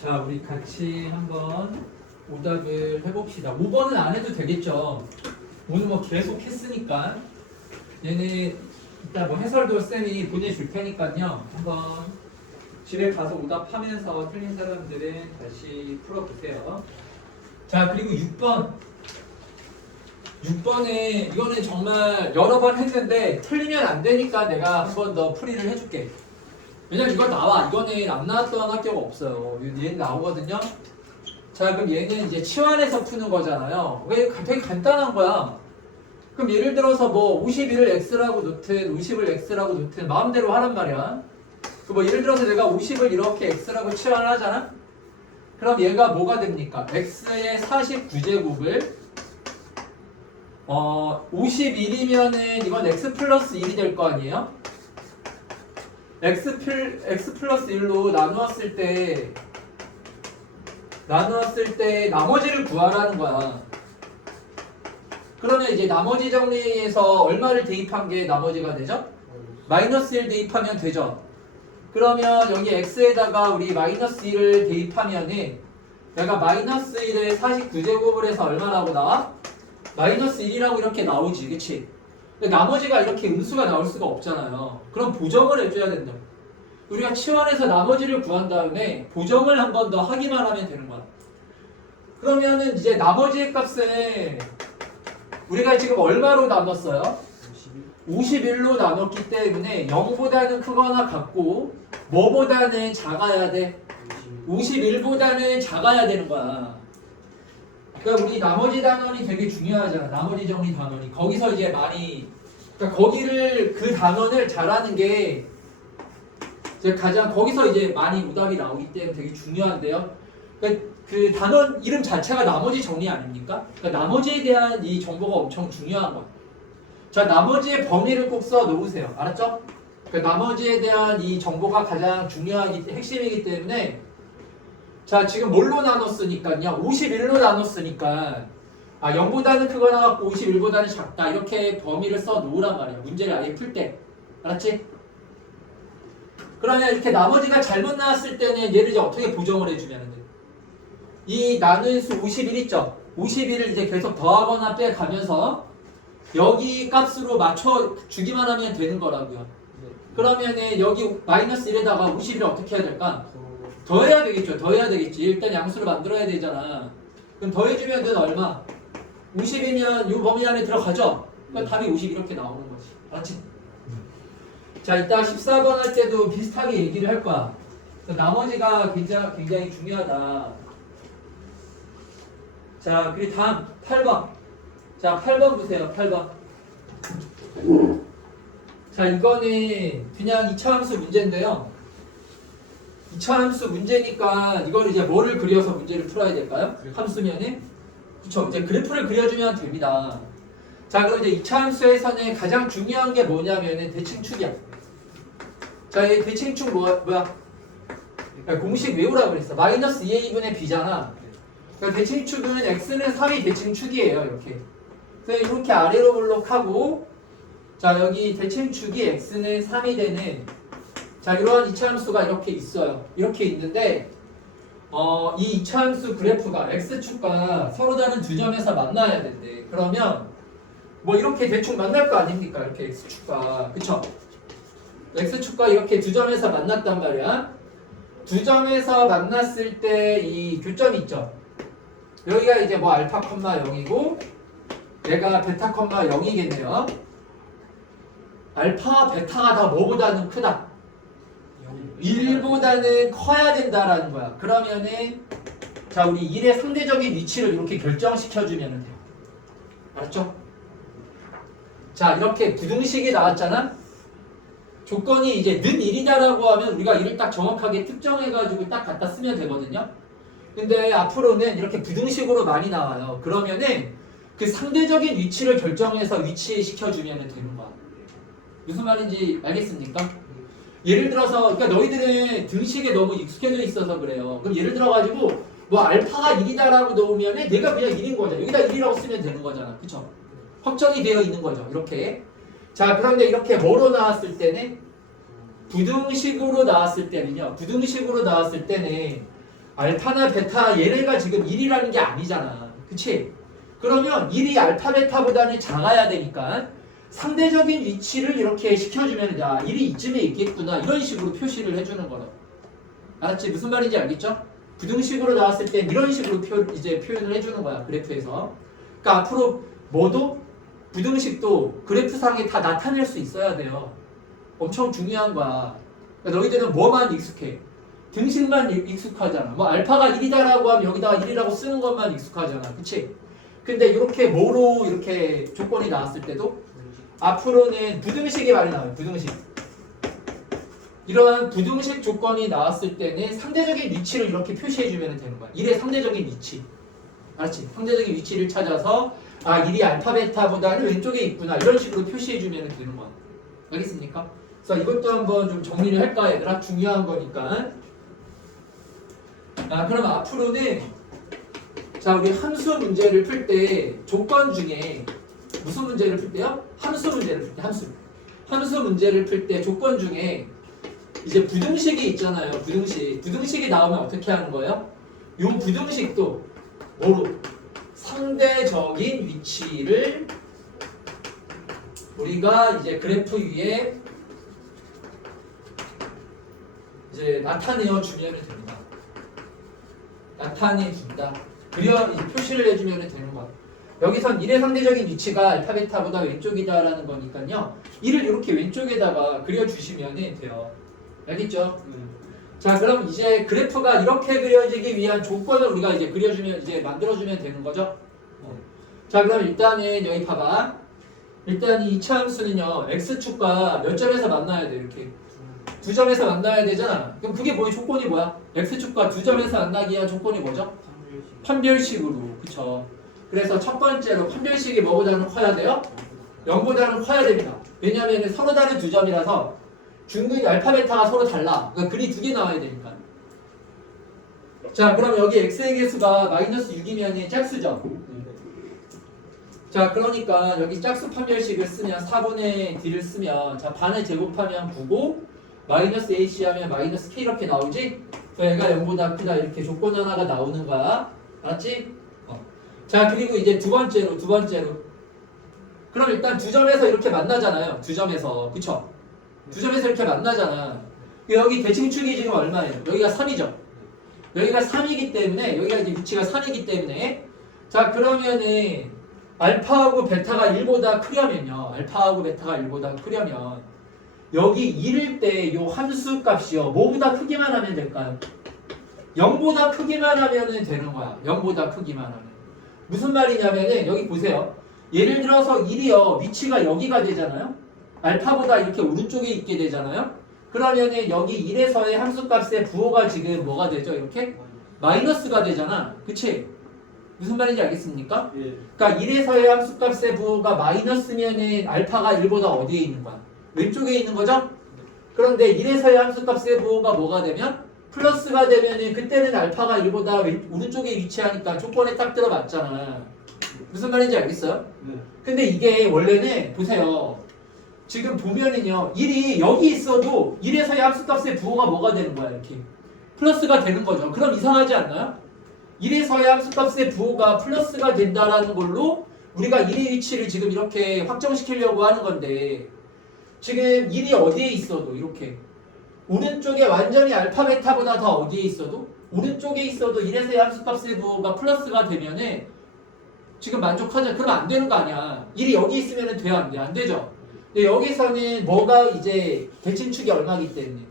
자, 우리 같이 한번 오답을 해봅시다. 5번은 안 해도 되겠죠? 오늘 뭐 계속 했으니까. 얘는 이따 뭐 해설도 쌤이 보내줄 테니까요. 한번 집에 가서 오답하면서 틀린 사람들은 다시 풀어보세요. 자, 그리고 6번. 6번에 이거는 정말 여러 번 했는데 틀리면 안 되니까 내가 한 번 더 풀이를 해줄게. 왜냐면 이거 나와. 이거는 안 나왔던 학교가 없어요. 얘는 나오거든요. 자, 그럼 얘는 이제 치환해서 푸는 거잖아요. 왜 되게 간단한 거야. 그럼 예를 들어서 뭐 51을 x라고 놓든 50을 x라고 놓든 마음대로 하란 말이야. 뭐 예를 들어서 내가 50을 이렇게 x라고 치환을 하잖아. 그럼 얘가 뭐가 됩니까? x의 49제곱을 51이면은 이건 x 플러스 1이 될 거 아니에요? x 플러스 1로 나누었을 때 나머지를 구하라는 거야. 그러면 이제 나머지 정리에서 얼마를 대입한 게 나머지가 되죠? 마이너스 1 대입하면 되죠. 그러면 여기 x에다가 우리 마이너스 1을 대입하면은 내가 마이너스 1에 49제곱을 해서 얼마라고 나와? 마이너스 1이라고 이렇게 나오지, 그치? 근데 나머지가 이렇게 음수가 나올 수가 없잖아요. 그럼 보정을 해줘야 된다. 우리가 치환해서 나머지를 구한 다음에 보정을 한 번 더 하기만 하면 되는 거야. 그러면은 이제 나머지의 값을 우리가 지금 얼마로 나눴어요? 51로 나눴기 때문에 0보다는 크거나 같고 뭐보다는 작아야 돼? 51보다는 작아야 되는 거야. 그러니까 우리 나머지 단원이 되게 중요하잖아. 나머지 정리 단원이. 거기서 이제 많이 그러니까 거기를 그 단원을 잘하는 게 이제 가장 거기서 이제 많이 오답이 나오기 때문에 되게 중요한데요. 그러니까 그 단원 이름 자체가 나머지 정리 아닙니까? 그러니까 나머지에 대한 이 정보가 엄청 중요한 거예요. 자, 나머지의 범위를 꼭 써 놓으세요. 알았죠? 그러니까 나머지에 대한 이 정보가 가장 중요하기 핵심이기 때문에 자, 지금 뭘로 나눴으니까요? 51로 나눴으니까 0보다는 크거나 같고 51보다는 작다 이렇게 범위를 써 놓으란 말이야. 문제를 아예 풀 때. 알았지? 그러면 이렇게 나머지가 잘못 나왔을 때는 얘를 이제 어떻게 보정을 해주면 돼? 이 나눈 수 51 있죠? 51을 이제 계속 더하거나 빼가면서 여기 값으로 맞춰 주기만 하면 되는 거라고요. 그러면은 여기 마이너스 1에다가 51을 어떻게 해야 될까? 더해야 되겠죠. 더해야 되겠지. 일단 양수를 만들어야 되잖아. 그럼 더해주면 는 얼마? 50이면 이 범위 안에 들어가죠? 그럼 답이 50 이렇게 나오는 거지. 알았지? 자, 이따 14번 할 때도 비슷하게 얘기를 할 거야. 나머지가 굉장히 중요하다. 자, 그리고 다음 8번. 자, 8번 보세요. 8번. 자, 이거는 그냥 2차 함수 문제인데요. 2차 함수 문제니까 이걸 이제 뭐를 그려서 문제를 풀어야 될까요? 함수면은 그쵸, 이제 그래프를 그려주면 됩니다. 자, 그럼 이제 2차 함수에서는 가장 중요한 게 뭐냐면은 대칭축이야. 자, 이 대칭축 뭐야? 그러니까 공식 외우라고 그랬어. 마이너스 2a분의 b잖아. 그러니까 대칭축은 x는 3이 대칭축이에요. 이렇게. 그래서 이렇게 아래로 블록하고 자, 여기 대칭축이 x는 3이 되는 자, 이러한 2차 함수가 이렇게 있어요. 이렇게 있는데 이 2차 함수 그래프가 x축과 서로 다른 두 점에서 만나야 된대. 그러면 뭐 이렇게 대충 만날 거 아닙니까? 이렇게 x축과. 그쵸? x축과 이렇게 두 점에서 만났단 말이야. 두 점에서 만났을 때 이 교점이 있죠. 여기가 이제 뭐 알파, 0이고 얘가 베타, 0이겠네요. 알파, 베타가 다 뭐보다는 크다. 1보다는 커야 된다라는 거야. 그러면은 자, 우리 1의 상대적인 위치를 이렇게 결정시켜주면 돼요. 알았죠? 자, 이렇게 부등식이 나왔잖아. 조건이 이제 는 1이다라고 하면 우리가 1을 딱 정확하게 특정해가지고 딱 갖다 쓰면 되거든요. 근데 앞으로는 이렇게 부등식으로 많이 나와요. 그러면은 그 상대적인 위치를 결정해서 위치시켜주면 되는 거야. 무슨 말인지 알겠습니까? 예를 들어서 그러니까 너희들은 등식에 너무 익숙해져 있어서 그래요. 그럼 예를 들어가지고 뭐 알파가 1이다라고 넣으면 내가 그냥 1인 거죠. 여기다 1이라고 쓰면 되는 거잖아. 그쵸? 확정이 되어 있는 거죠. 이렇게. 자, 그런데 이렇게 뭐로 나왔을 때는 부등식으로 나왔을 때는요. 부등식으로 나왔을 때는 알파나 베타 얘네가 지금 1이라는 게 아니잖아. 그치? 그러면 1이 알파 베타보다는 작아야 되니까 상대적인 위치를 이렇게 시켜주면 야 1이 이쯤에 있겠구나 이런 식으로 표시를 해주는 거라. 알았지? 무슨 말인지 알겠죠? 부등식으로 나왔을 때 이런 식으로 이제 표현을 해주는 거야 그래프에서. 그러니까 앞으로 뭐도 부등식도 그래프상에 다 나타낼 수 있어야 돼요. 엄청 중요한 거야. 그러니까 너희들은 뭐만 익숙해? 등식만 익숙하잖아. 뭐 알파가 1이다라고 하면 여기다가 1이라고 쓰는 것만 익숙하잖아. 그치? 근데 이렇게 뭐로 이렇게 조건이 나왔을 때도 앞으로는 부등식이 많이 나와요. 부등식. 이러한 부등식 조건이 나왔을 때는 상대적인 위치를 이렇게 표시해주면 되는 거야. 1의 상대적인 위치. 알았지? 상대적인 위치를 찾아서 아 1이 알파 베타보다는 왼쪽에 있구나 이런 식으로 표시해주면 되는 거야. 알겠습니까? 그래서 이것도 한번 좀 정리를 할까 얘들아? 중요한 거니까. 그럼 앞으로는 자 우리 함수 문제를 풀 때 조건 중에 무슨 문제를 풀 때요? 함수 문제를 풀 때 함수 문제를 풀 때 조건 중에 이제 부등식이 있잖아요. 부등식이 나오면 어떻게 하는 거예요? 이 부등식도 뭐로? 상대적인 위치를 우리가 이제 그래프 위에 이제 나타내어 주면 됩니다. 나타내 준다. 그려 표시를 해주면 되는 거야. 여기선 1의 상대적인 위치가 알파 베타보다 왼쪽이다라는 거니까요. 1을 이렇게 왼쪽에다가 그려주시면 돼요. 알겠죠? 자 그럼 이제 그래프가 이렇게 그려지기 위한 조건을 우리가 이제 그려주면 이제 만들어주면 되는 거죠. 자 그럼 일단은 여기 봐봐. 일단 이 이차함수는요 x축과 몇 점에서 만나야 돼 이렇게 두 점에서 만나야 되잖아. 그럼 그게 뭐의 조건이 뭐야? x축과 두 점에서 만나기 위한 조건이 뭐죠? 판별식으로. 그쵸? 그래서 첫 번째로 판별식이 뭐보다는 커야 돼요? 0보다는 커야 됩니다. 왜냐하면 서로 다른 두 점이라서 중근이 알파 베타가 서로 달라. 그러니까 글이 두 개 나와야 되니까. 자 그럼 여기 x의 개수가 마이너스 6이면 짝수죠. 자 그러니까 여기 짝수 판별식을 쓰면 4분의 d를 쓰면 자 반을 제곱하면 9고 마이너스 ac 하면 마이너스 k 이렇게 나오지? 얘가 0보다 크다 이렇게 조건 하나가 나오는 거야. 알았지? 자 그리고 이제 두 번째로 그럼 일단 두 점에서 이렇게 만나잖아요. 두 점에서 그쵸? 두 점에서 이렇게 만나잖아. 여기 대칭축이 지금 얼마예요? 여기가 3이죠. 여기가 3이기 때문에 여기가 이제 위치가 3이기 때문에 자 그러면은 알파하고 베타가 1보다 크려면요. 알파하고 베타가 1보다 크려면 여기 1일 때 요 함수 값이요. 뭐보다 크기만 하면 될까요? 0보다 크기만 하면 되는 거야. 0보다 크기만 하면. 무슨 말이냐면은 여기 보세요. 예를 들어서 1이요. 위치가 여기가 되잖아요. 알파보다 이렇게 오른쪽에 있게 되잖아요. 그러면은 여기 1에서의 함수값의 부호가 지금 뭐가 되죠? 이렇게 마이너스가 되잖아. 그치? 무슨 말인지 알겠습니까? 예. 그러니까 1에서의 함수값의 부호가 마이너스면은 알파가 1보다 어디에 있는 거야? 왼쪽에 있는 거죠? 그런데 1에서의 함수값의 부호가 뭐가 되면? 플러스가 되면은 그때는 알파가 1보다 오른쪽에 위치하니까 조건에 딱 들어맞잖아. 무슨 말인지 알겠어요? 네. 근데 이게 원래는 보세요. 지금 보면은요 1이 여기 있어도 1에서의 함수값의 부호가 뭐가 되는 거야 이렇게 플러스가 되는 거죠. 그럼 이상하지 않나요? 1에서의 함수값의 부호가 플러스가 된다라는 걸로 우리가 1의 위치를 지금 이렇게 확정시키려고 하는 건데 지금 1이 어디에 있어도 이렇게 오른쪽에 완전히 알파 베타보다 더 어디에 있어도 오른쪽에 있어도 1에서의 함수값의 부호가 플러스가 되면은 지금 만족하자. 그러면 안 되는 거 아니야. 1이 여기 있으면 돼야 안 돼? 안 되죠? 근데 여기서는 뭐가 이제 대칭축이 얼마기 때문에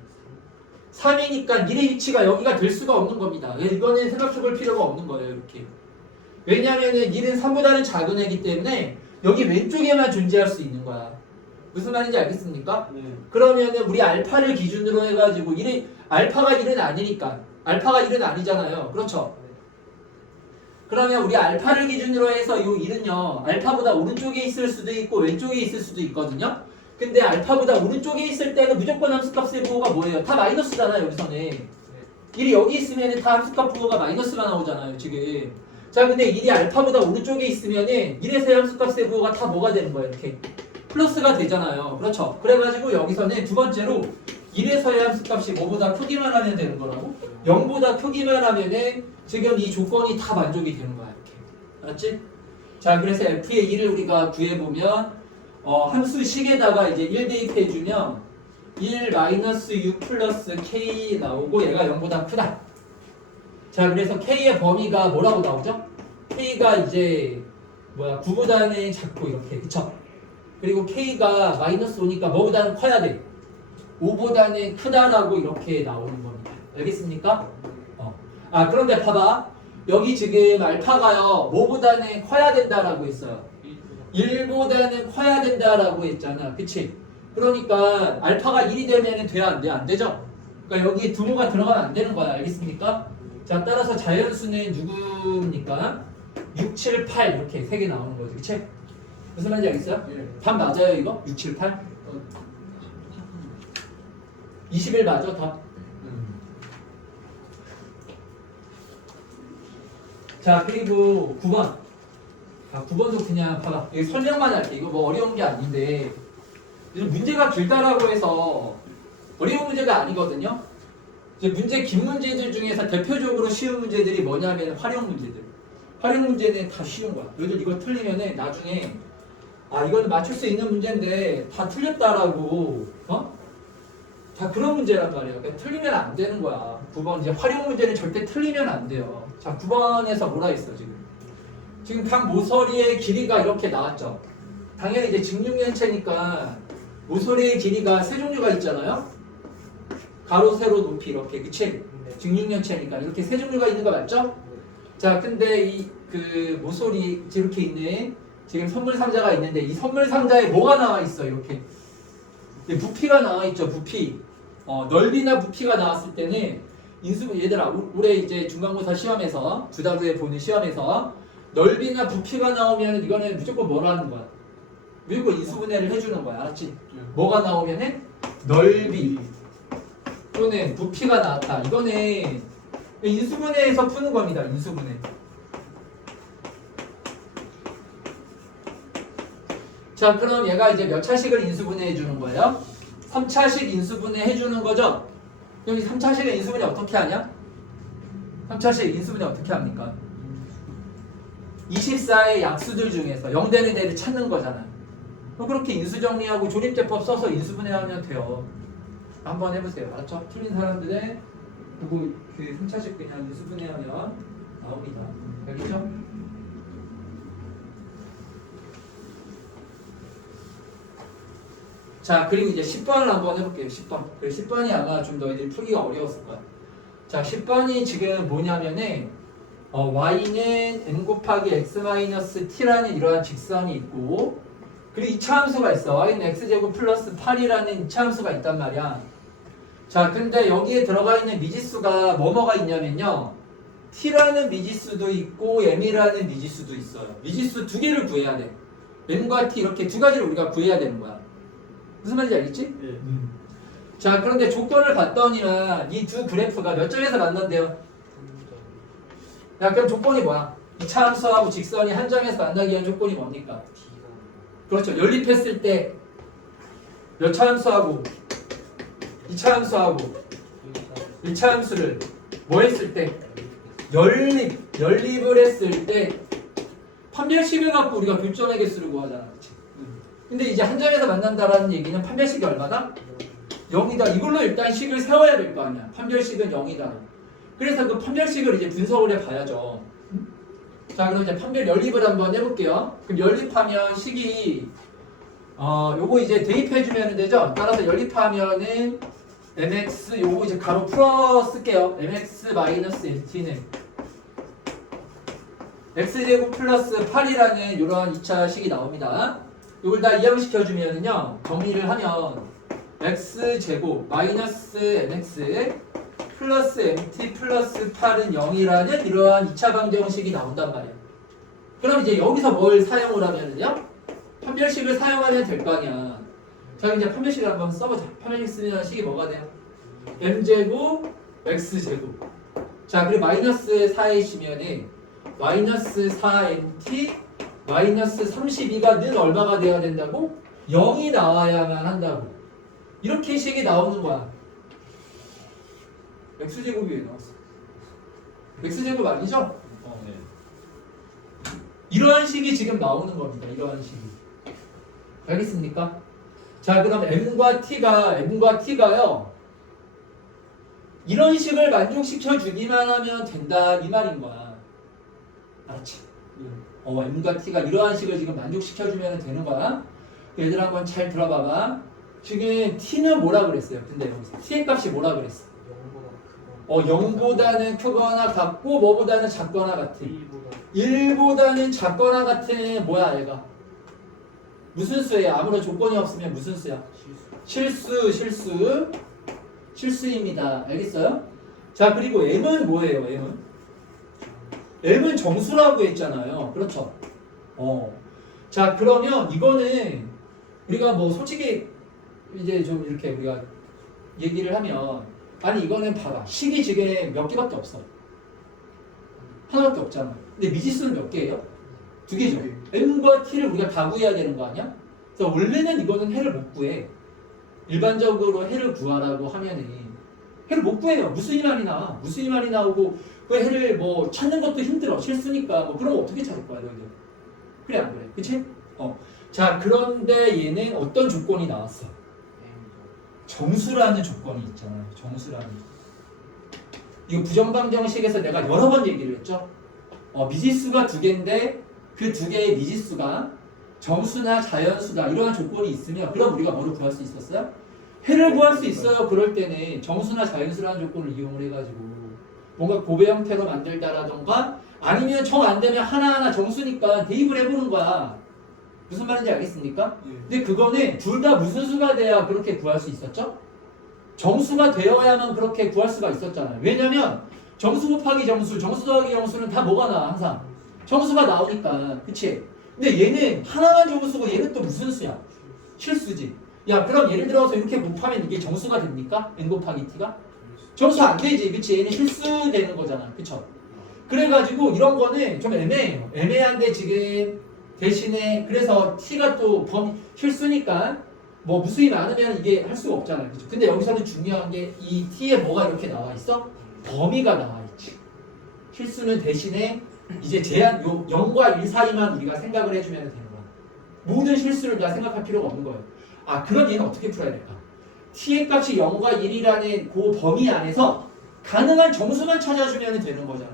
3이니까 1의 위치가 여기가 될 수가 없는 겁니다. 이거는 생각해 볼 필요가 없는 거예요. 이렇게. 왜냐하면 1은 3보다는 작은 애기 때문에 여기 왼쪽에만 존재할 수 있는 거야. 무슨 말인지 알겠습니까? 네. 그러면은 우리 알파를 기준으로 해가지고 1이 알파가 1은 아니니까 알파가 1은 아니잖아요. 그렇죠? 그러면 우리 알파를 기준으로 해서 이 1은요 알파보다 오른쪽에 있을 수도 있고 왼쪽에 있을 수도 있거든요. 근데 알파보다 오른쪽에 있을 때는 무조건 함수값의 부호가 뭐예요? 다 마이너스잖아요. 여기서는 1이 여기 있으면 다 함수값 부호가 마이너스가 나오잖아요. 지금 자 근데 1이 알파보다 오른쪽에 있으면은 1에서의 함수값의 부호가 다 뭐가 되는 거예요? 이렇게 플러스가 되잖아요. 그렇죠? 그래가지고 여기서는 두 번째로 1에서의 함수값이 뭐보다 크기만 하면 되는 거라고? 0보다 크기만 하면은 지금 이 조건이 다 만족이 되는 거야. 이렇게. 알았지? 자, 그래서 f의 1을 우리가 구해보면 함수식에다가 이제 1 대입해주면 1 마이너스 6 플러스 k 나오고 얘가 0보다 크다. 자, 그래서 k의 범위가 뭐라고 나오죠? k가 이제 9보다는 작고 이렇게, 그쵸? 그리고 k가 마이너스 5니까 뭐보다는 커야 돼? 5보다는 크다라고 이렇게 나오는 겁니다. 알겠습니까? 그런데 봐봐. 여기 지금 알파가요, 뭐보다는 커야 된다라고 했어요. 1보다는 커야 된다라고 했잖아. 그치? 그러니까 알파가 1이 되면 돼야 안 돼? 안 되죠? 그러니까 여기 분모가 들어가면 안 되는 거야. 알겠습니까? 자, 따라서 자연수는 누굽니까? 6, 7, 8 이렇게 3개 나오는 거지. 그치? 무슨 말인지 알겠어요? 답 맞아요 이거? 6, 7, 8? 21 맞아 답? 자, 그리고 9번. 9번도 그냥 봐봐. 이거 설명만 할게. 이거 뭐 어려운 게 아닌데 문제가 길다라고 해서 어려운 문제가 아니거든요. 이제 문제 긴 문제들 중에서 대표적으로 쉬운 문제들이 뭐냐면 활용 문제들. 활용 문제는 다 쉬운 거야. 너희들 이거 틀리면은 나중에 이거는 맞출 수 있는 문제인데 다 틀렸다라고 다 그런 문제란 말이야. 그러니까 틀리면 안 되는 거야. 9번 이제 활용 문제는 절대 틀리면 안 돼요. 자, 9번에서 뭐라 했어 지금? 지금 각 모서리의 길이가 이렇게 나왔죠. 당연히 이제 직육면체니까 모서리의 길이가 세 종류가 있잖아요. 가로, 세로, 높이 이렇게, 그치? 직육면체니까 이렇게 세 종류가 있는 거 맞죠? 자, 근데 이 그 모서리 이렇게 있네. 지금 선물 상자가 있는데 이 선물 상자에 뭐가 나와 있어? 이렇게 부피가 나와 있죠. 부피. 넓이나 부피가 나왔을 때는 얘들아, 올해 이제 중간고사 시험에서 두 달 후에 보는 시험에서 넓이나 부피가 나오면 이거는 무조건 뭐라는 거야? 무조건 인수분해를 해주는 거야. 알았지? 뭐가 나오면은 넓이 또는 부피가 나왔다. 이거는 인수분해에서 푸는 겁니다. 인수분해. 자, 그럼 얘가 이제 몇 차식을 인수분해 해주는 거예요? 3차식 인수분해 해주는 거죠? 여기 3차식의 인수분해 어떻게 하냐? 3차식 인수분해 어떻게 합니까? 24의 약수들 중에서 0 되는 애를 찾는 거잖아요. 그렇게 인수정리하고 조립제법 써서 인수분해하면 돼요. 한번 해보세요. 알았죠? 틀린 사람들은 그리고 그 3차식 그냥 인수분해하면 나옵니다. 알겠죠? 자, 그리고 이제 10번을 한번 해볼게요. 10번. 10번이 아마 좀 너희들이 풀기가 어려웠을 거야. 자, 10번이 지금 뭐냐면은 y는 n 곱하기 x-t라는 이러한 직선이 있고, 그리고 2차 함수가 있어. y는 x제곱 플러스 8이라는 2차 함수가 있단 말이야. 자, 근데 여기에 들어가 있는 미지수가 뭐뭐가 있냐면요, t라는 미지수도 있고 m이라는 미지수도 있어요. 미지수 두 개를 구해야 돼. m과 t 이렇게 두 가지를 우리가 구해야 되는 거야. 무슨 말인지 알겠지? 자, 그런데 조건을 봤더니만 이 두 그래프가 몇 점에서 만난대요? 야, 그럼 조건이 뭐야? 2차 함수하고 직선이 한 점에서 만나기 위한 조건이 뭡니까? 그렇죠. 연립했을 때 몇 차 함수하고 2차 함수하고 1차 함수를 뭐 했을 때? 연립을 했을 때 판별식을 갖고 우리가 교점의 개수를 구하잖아. 그치? 근데 이제 한 점에서 만난다라는 얘기는 판별식이 얼마다? 0이다. 이걸로 일단 식을 세워야 될 거 아니야. 판별식은 0이다. 그래서 그 판별식을 이제 분석을 해봐야죠. 자, 그럼 이제 판별 연립을 한번 해볼게요. 그럼 연립하면 식이 요거 이제 대입해주면 되죠. 따라서 연립하면은 mx 요거 이제 가로 풀어 쓸게요. mx-nt는 x제곱 플러스 8이라는 이러한 2차 식이 나옵니다. 이걸 다 이항시켜주면은요, 정리를 하면 x제곱 마이너스 mx 플러스 mt 플러스 8은 0이라는 이러한 2차 방정식이 나온단 말이에요. 그럼 이제 여기서 뭘 사용을 하면은요, 판별식을 사용하면 될 거 아니야. 자, 이제 판별식을 한번 써보자. 판별식 쓰면 식이 뭐가 돼요? m제곱 x제곱. 자, 그리고 마이너스 4이시면은 마이너스 4mt 마이너스 32가 는 얼마가 돼야 된다고? 0이 나와야만 한다고. 이렇게 식이 나오는 거야. x제곱이 왜 나왔어? x제곱 아니죠? 네. 이러한 식이 지금 나오는 겁니다. 이러한 식이. 알겠습니까? 자, 그럼 m과 t가요. 이런 식을 만족시켜 주기만 하면 된다 이 말인 거야. 알았지? m과 t가 이러한 식을 지금 만족시켜 주면 되는 거야. 얘들 한번 잘 들어봐봐. 지금 t는 뭐라 그랬어요? 근데 여기서 t의 값이 뭐라 그랬어? 0보다는 크거나 같고 뭐보다는 작거나 같은 1보다는 작거나 같은 뭐야 얘가? 무슨 수예요? 아무런 조건이 없으면 무슨 수야? 실수입니다. 알겠어요? 자, 그리고 m은 뭐예요? m은 정수라고 했잖아요. 그렇죠? 자, 그러면 이거는 우리가 뭐 솔직히 이제 좀 이렇게 우리가 얘기를 하면 아니 이거는 봐봐. 식이 지금 몇 개밖에 없어. 하나밖에 없잖아. 근데 미지수는 몇 개예요? 2개죠. m과 t를 우리가 다 구해야 되는 거 아니야? 그래서 원래는 이거는 해를 못 구해. 일반적으로 해를 구하라고 하면은 해를 못 구해요. 무수히 많이 나오고 그 해를 뭐 찾는 것도 힘들어. 실수니까 뭐 그럼 어떻게 찾을 거야 너희들? 그래 안 그래? 그치? 자, 그런데 얘는 어떤 조건이 나왔어? 정수라는 조건이 있잖아요. 정수라는. 이거 부정방정식에서 내가 여러 번 얘기를 했죠. 미지수가 2개인데 그 2개의 미지수가 정수나 자연수다 이러한 조건이 있으면 그럼 우리가 뭐를 구할 수 있었어요? 해를 구할 수 있어요. 그럴 때는 정수나 자연수라는 조건을 이용을 해가지고 뭔가 곱의 형태로 만들다라던가 아니면 정 안 되면 하나하나 정수니까 대입을 해보는 거야. 무슨 말인지 알겠습니까? 근데 그거는 둘 다 무슨 수가 돼야 그렇게 구할 수 있었죠? 정수가 되어야만 그렇게 구할 수가 있었잖아요. 왜냐면 정수 곱하기 정수, 정수 더하기 정수는 다 뭐가 나와? 항상 정수가 나오니까. 그치? 근데 얘는 하나만 정수고 얘는 또 무슨 수야? 실수지. 야, 그럼 예를 들어서 이렇게 곱하면 이게 정수가 됩니까? n 곱하기 t가? 정수 안 되지. 그치? 얘는 실수되는 거잖아. 그쵸? 그래가지고 이런 거는 좀 애매해요. 애매한데 지금 대신에 그래서 t가 또 실수니까 뭐 무수히 많으면 이게 할 수가 없잖아요. 그쵸? 근데 여기서는 중요한 게 이 t에 뭐가 이렇게 나와 있어? 범위가 나와 있지. 실수는 대신에 이제 제한 0과 1 사이만 우리가 생각을 해주면 되는 거야. 모든 실수를 다 생각할 필요가 없는 거예요. 아, 그럼 얘는 어떻게 풀어야 될까? t의 값이 0과 1이라는 그 범위 안에서 가능한 정수만 찾아주면 되는 거잖아.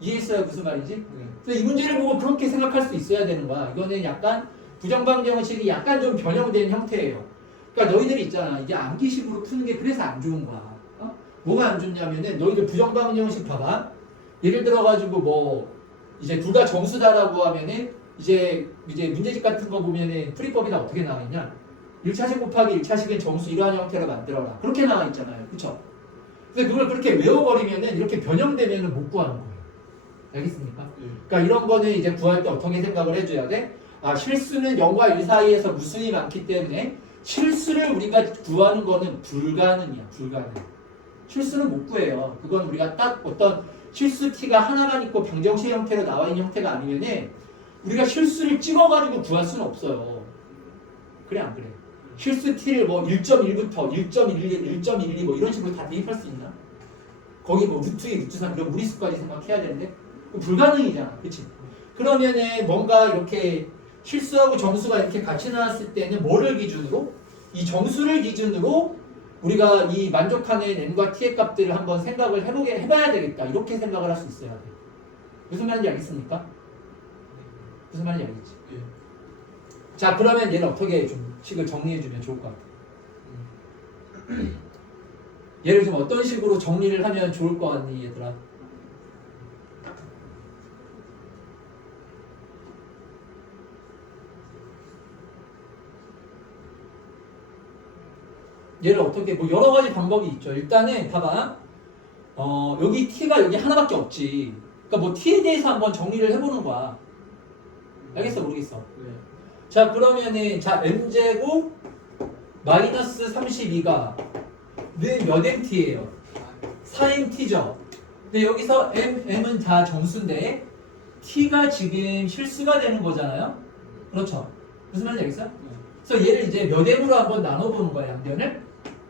이해했어요? 무슨 말인지? 그래서 이 문제를 보고 그렇게 생각할 수 있어야 되는 거야. 이거는 약간 부정방정식이 약간 좀 변형된 형태예요. 그러니까 너희들이 있잖아. 이게 암기식으로 푸는 게 그래서 안 좋은 거야. 뭐가 안 좋냐면은 너희들 부정방정식 봐봐. 예를 들어가지고 뭐 이제 둘 다 정수다라고 하면은 이제 문제집 같은 거 보면은 풀이법이나 어떻게 나와 있냐? 1차식 곱하기 1차식은 정수 이러한 형태로 만들어라. 그렇게 나와 있잖아요. 그쵸? 근데 그걸 그렇게 외워버리면은 이렇게 변형되면은 못 구하는 거예요. 알겠습니까? 그러니까 이런 거는 이제 구할 때 어떻게 생각을 해줘야 돼? 아, 실수는 0과 1 사이에서 무수히 많기 때문에 실수를 우리가 구하는 거는 불가능이야. 불가능. 실수는 못 구해요. 그건 우리가 딱 어떤 실수 t가 하나만 있고 방정식 형태로 나와 있는 형태가 아니면은 우리가 실수를 찍어가지고 구할 수는 없어요. 그래 안 그래? 실수 t를 뭐 1.1부터 1.11, 1.12 뭐 이런 식으로 다 대입할 수 있나? 거기 뭐 루트 2, 루트 3 이런 무리수까지 생각해야 되는데 불가능이잖아. 그치? 그러면은 뭔가 이렇게 실수하고 정수가 이렇게 같이 나왔을 때는 뭐를 기준으로? 이 정수를 기준으로 우리가 이 만족하는 n과 t의 값들을 한번 생각을 해봐야 되겠다. 이렇게 생각을 할 수 있어야 돼. 무슨 말인지 알겠습니까? 무슨 말인지 알겠지? 자, 그러면 얘는 어떻게 좀 식을 정리해주면 좋을 것 같아? 얘를 좀 어떤 식으로 정리를 하면 좋을 것 같니, 얘들아? 얘를 어떻게 뭐 여러 가지 방법이 있죠. 일단은 봐봐. 여기 t가 여기 하나밖에 없지. 그러니까 뭐 t에 대해서 한번 정리를 해보는 거야. 알겠어, 모르겠어. 네. 자, 그러면은 자 m제곱 마이너스 32가 는 몇 mt예요? 4mt죠. 근데 여기서 m은 다 정수인데 t가 지금 실수가 되는 거잖아요. 그렇죠. 무슨 말인지 알겠어? 그래서 얘를 이제 몇 m으로 한번 나눠보는 거야, 양변을.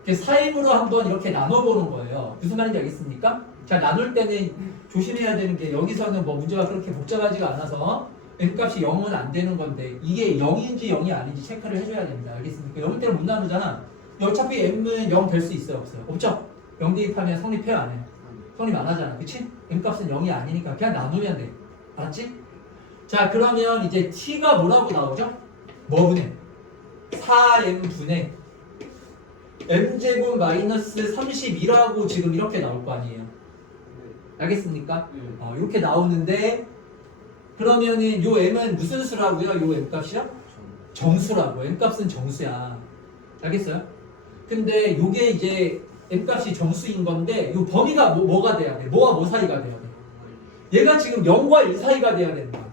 4m으로 한번 이렇게 나눠보는 거예요. 무슨 말인지 알겠습니까? 자, 나눌 때는 조심해야 되는 게 여기서는 뭐 문제가 그렇게 복잡하지가 않아서 m값이 0은 안 되는 건데 이게 0인지 0이 아닌지 체크를 해줘야 됩니다. 알겠습니까? 0일 때는 못 나누잖아. 어차피 m은 0 될 수 있어요? 없어요? 없죠? 0 대입하면 성립해요? 안 해요? 성립 안 하잖아. 그치? m값은 0이 아니니까 그냥 나누면 돼. 알았지? 자, 그러면 이제 t가 뭐라고 나오죠? 뭐분의? 4m분의 m제곱 마이너스 32라고 지금 이렇게 나올 거 아니에요. 알겠습니까? 이렇게 나오는데 그러면은 요 m은 무슨 수라고요? 요 m값이요? 정수라고. m값은 정수야. 알겠어요? 근데 요게 이제 m값이 정수인 건데 요 범위가 뭐가 돼야 돼? 뭐와 뭐 사이가 돼야 돼? 얘가 지금 0과 1 사이가 돼야 되는 거야.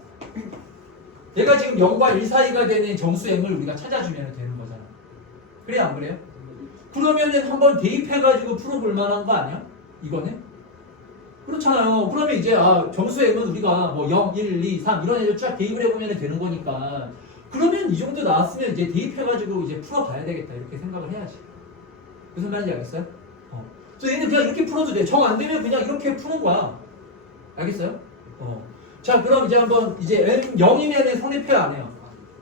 얘가 지금 0과 1 사이가 되는 정수 m을 우리가 찾아주면 되는 거잖아. 그래요? 안 그래요? 그러면은 한번 대입해가지고 풀어볼 만한 거 아니야? 이거는? 그렇잖아요. 그러면 이제 정수 m은 우리가 뭐 0, 1, 2, 3 이런 애들 쫙 대입을 해보면 되는 거니까 그러면 이 정도 나왔으면 이제 대입해가지고 이제 풀어봐야 되겠다 이렇게 생각을 해야지. 무슨 말인지 알겠어요? 그래서 얘는 그냥 이렇게 풀어도 돼. 정 안 되면 그냥 이렇게 푸는 거야. 알겠어요? 자, 그럼 이제 한번 이제 m 0이면 성립해요 안 해요?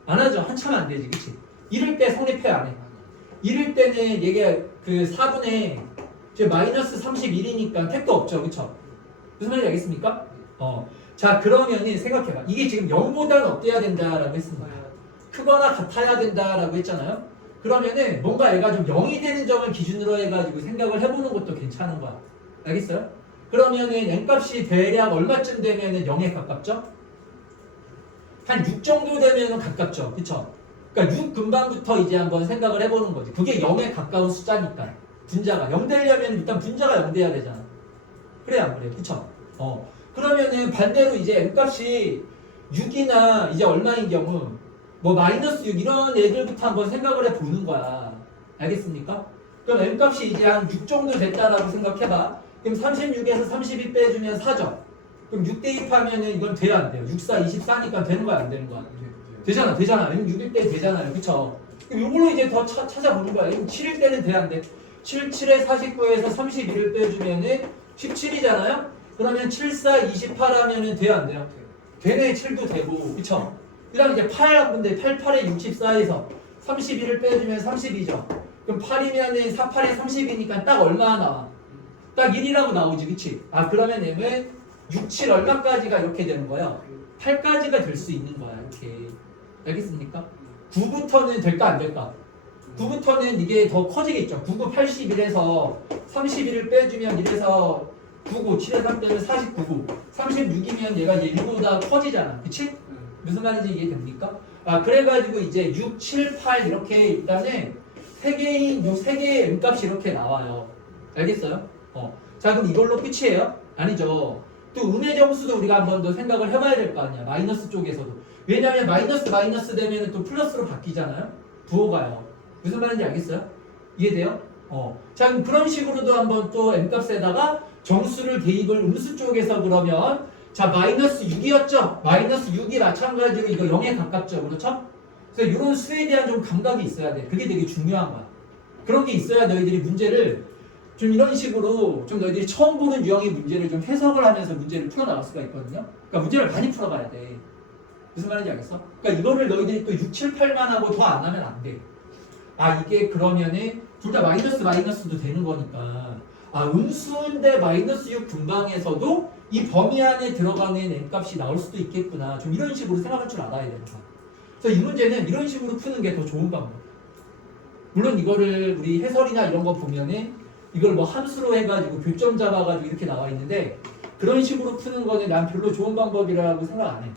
안 하죠. 한참 안 되지, 그치? 이럴 때 성립해요 안 해? 이럴 때는 얘가 그 4분의 마이너스 31이니까 택도 없죠, 그쵸? 무슨 말인지 알겠습니까? 자, 그러면은 생각해봐. 이게 지금 0보다는 어때야 된다라고 했습니다. 크거나 같아야 된다라고 했잖아요. 그러면은 뭔가 얘가 좀 0이 되는 점을 기준으로 해가지고 생각을 해보는 것도 괜찮은 거야. 알겠어요? 그러면은 n값이 대략 얼마쯤 되면은 0에 가깝죠? 한 6 정도 되면은 가깝죠, 그쵸? 그러니까 6 근방부터 이제 한번 생각을 해보는 거지. 그게 0에 가까운 숫자니까. 분자가 0 되려면 일단 분자가 0 돼야 되잖아. 그래 안 그래? 그쵸? 그러면은 반대로 이제 m값이 6이나 이제 얼마인 경우 뭐 마이너스 6 이런 애들부터 한번 생각을 해보는 거야. 알겠습니까? 그럼 m값이 이제 한 6 정도 됐다라고 생각해봐. 그럼 36에서 32 빼주면 4죠. 그럼 6 대입하면은 이건 돼요 안 돼요? 6, 4, 24니까 되는 거야 안 되는 거야? 되잖아. 6일 때 되잖아요. 그쵸? 그럼 이걸로 이제 더 찾아보는 거야. 7일 때는 돼 안 돼? 7, 7에 49에서 31을 빼주면은 17이잖아요? 그러면 7, 4, 28 하면은 돼요 안 돼요? 되네. 7도 되고. 그쵸? 그 다음에 이제 8, 근데 8, 8에 64에서 31을 빼주면 32죠. 그럼 8이면은 4, 8에 30이니까 딱 얼마 나와? 딱 1이라고 나오지, 그치? 그러면 m은 6, 7 얼마까지가 이렇게 되는 거야? 8까지가 될 수 있는 거야, 이렇게. 알겠습니까? 9부터는 될까, 안 될까? 9부터는 이게 더 커지겠죠. 9, 9, 81에서 31을 빼주면 1에서 9, 9, 7에서 3 빼면 49, 36이면 얘가 이제 1보다 커지잖아. 그치? 무슨 말인지 이해됩니까? 그래가지고 이제 6, 7, 8 이렇게 일단은 세 개의 m값이 이렇게 나와요. 알겠어요? 자, 그럼 이걸로 끝이에요? 아니죠. 또 음의 정수도 우리가 한 번 더 생각을 해봐야 될 거 아니야. 마이너스 쪽에서도. 왜냐하면 마이너스 되면 또 플러스로 바뀌잖아요. 부호가요. 무슨 말인지 알겠어요? 이해돼요? 자, 그럼 그런 식으로도 한번 또 m값에다가 정수를 대입을 음수 쪽에서 그러면 자, 마이너스 6이었죠? 마이너스 6이 마찬가지로 이거 0에 가깝죠? 그렇죠? 그래서 이런 수에 대한 좀 감각이 있어야 돼. 그게 되게 중요한 거야. 그런 게 있어야 너희들이 문제를 좀 이런 식으로 좀 너희들이 처음 보는 유형의 문제를 좀 해석을 하면서 문제를 풀어나갈 수가 있거든요. 그러니까 문제를 많이 풀어봐야 돼. 무슨 말인지 알겠어? 그러니까 이거를 너희들이 또 6, 7, 8만 하고 더 안 하면 안 돼. 이게 그러면은 둘 다 마이너스도 되는 거니까 음수인데 마이너스 6 근방에서도 이 범위 안에 들어가는 n값이 나올 수도 있겠구나. 좀 이런 식으로 생각할 줄 알아야 되는 거야. 그래서 이 문제는 이런 식으로 푸는 게 더 좋은 방법. 물론 이거를 우리 해설이나 이런 거 보면은 이걸 뭐 함수로 해가지고 교점 잡아가지고 이렇게 나와 있는데 그런 식으로 푸는 거는 난 별로 좋은 방법이라고 생각 안 해.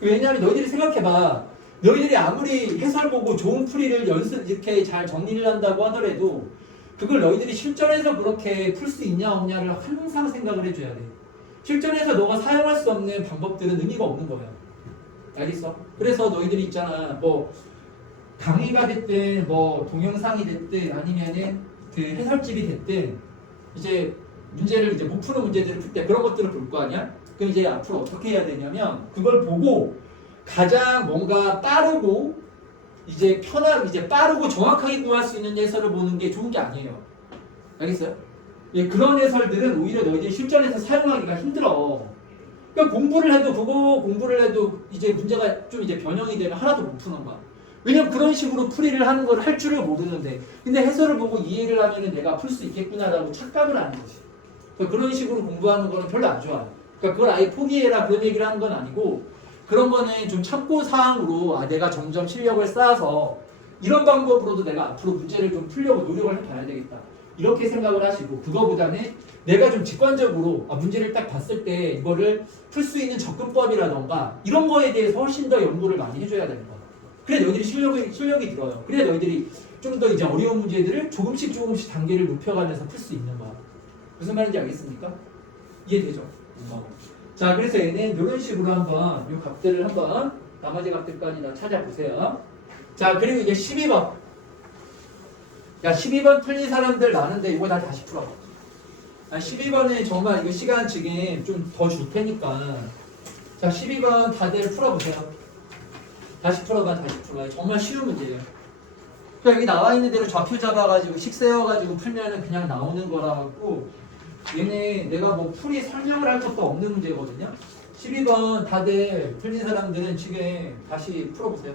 왜냐하면 너희들이 생각해봐. 너희들이 아무리 해설 보고 좋은 풀이를 이렇게 잘 정리를 한다고 하더라도 그걸 너희들이 실전에서 그렇게 풀 수 있냐 없냐를 항상 생각을 해줘야 돼. 실전에서 너가 사용할 수 없는 방법들은 의미가 없는 거야. 알겠어? 그래서 너희들이 있잖아. 뭐 강의가 됐든 뭐 동영상이 됐든 아니면은 그 해설집이 됐든 이제 문제를 이제 못 푸는 문제들을 풀 때 그런 것들을 볼 거 아니야? 그럼 이제 앞으로 어떻게 해야 되냐면 그걸 보고 가장 뭔가 빠르고 이제 이제 빠르고 정확하게 구할 수 있는 해설을 보는 게 좋은 게 아니에요. 알겠어요? 예, 그런 해설들은 오히려 너희들이 실전에서 사용하기가 힘들어. 그러니까 공부를 해도 이제 문제가 좀 이제 변형이 되면 하나도 못 푸는 거야. 왜냐면 그런 식으로 풀이를 하는 걸 할 줄을 모르는데, 근데 해설을 보고 이해를 하면은 내가 풀 수 있겠구나라고 착각을 하는 거지. 그러니까 그런 식으로 공부하는 거는 별로 안 좋아요. 그러니까 그걸 아예 포기해라 그런 얘기를 하는 건 아니고, 그런 거는 좀 참고 사항으로 내가 점점 실력을 쌓아서 이런 방법으로도 내가 앞으로 문제를 좀 풀려고 노력을 해봐야 되겠다. 이렇게 생각을 하시고, 그거보다는 내가 좀 직관적으로 문제를 딱 봤을 때 이거를 풀 수 있는 접근법이라던가 이런 거에 대해서 훨씬 더 연구를 많이 해줘야 되는 거야. 그래 너희들이 실력이 들어요. 그래 너희들이 좀 더 이제 어려운 문제들을 조금씩 단계를 높여가면서 풀 수 있는 거야. 무슨 말인지 알겠습니까? 이해되죠? 자, 그래서 얘는 이런 식으로 한번 이 값들을 한번 나머지 값들까지 다 찾아보세요. 자, 그리고 이제 12번. 야, 12번 틀린 사람들 많은데 이거 다 다시 풀어봐. 12번에 정말 이거 시간 지금 좀 더 줄 테니까. 자, 12번 다들 풀어보세요. 다시 풀어봐. 정말 쉬운 문제예요. 그러니까 여기 나와 있는 대로 좌표 잡아가지고 식 세워가지고 풀면은 그냥 나오는 거라 갖고 얘네 내가 뭐 풀이 설명을 할 것도 없는 문제거든요. 12번 다들 틀린 사람들은 지금 다시 풀어보세요.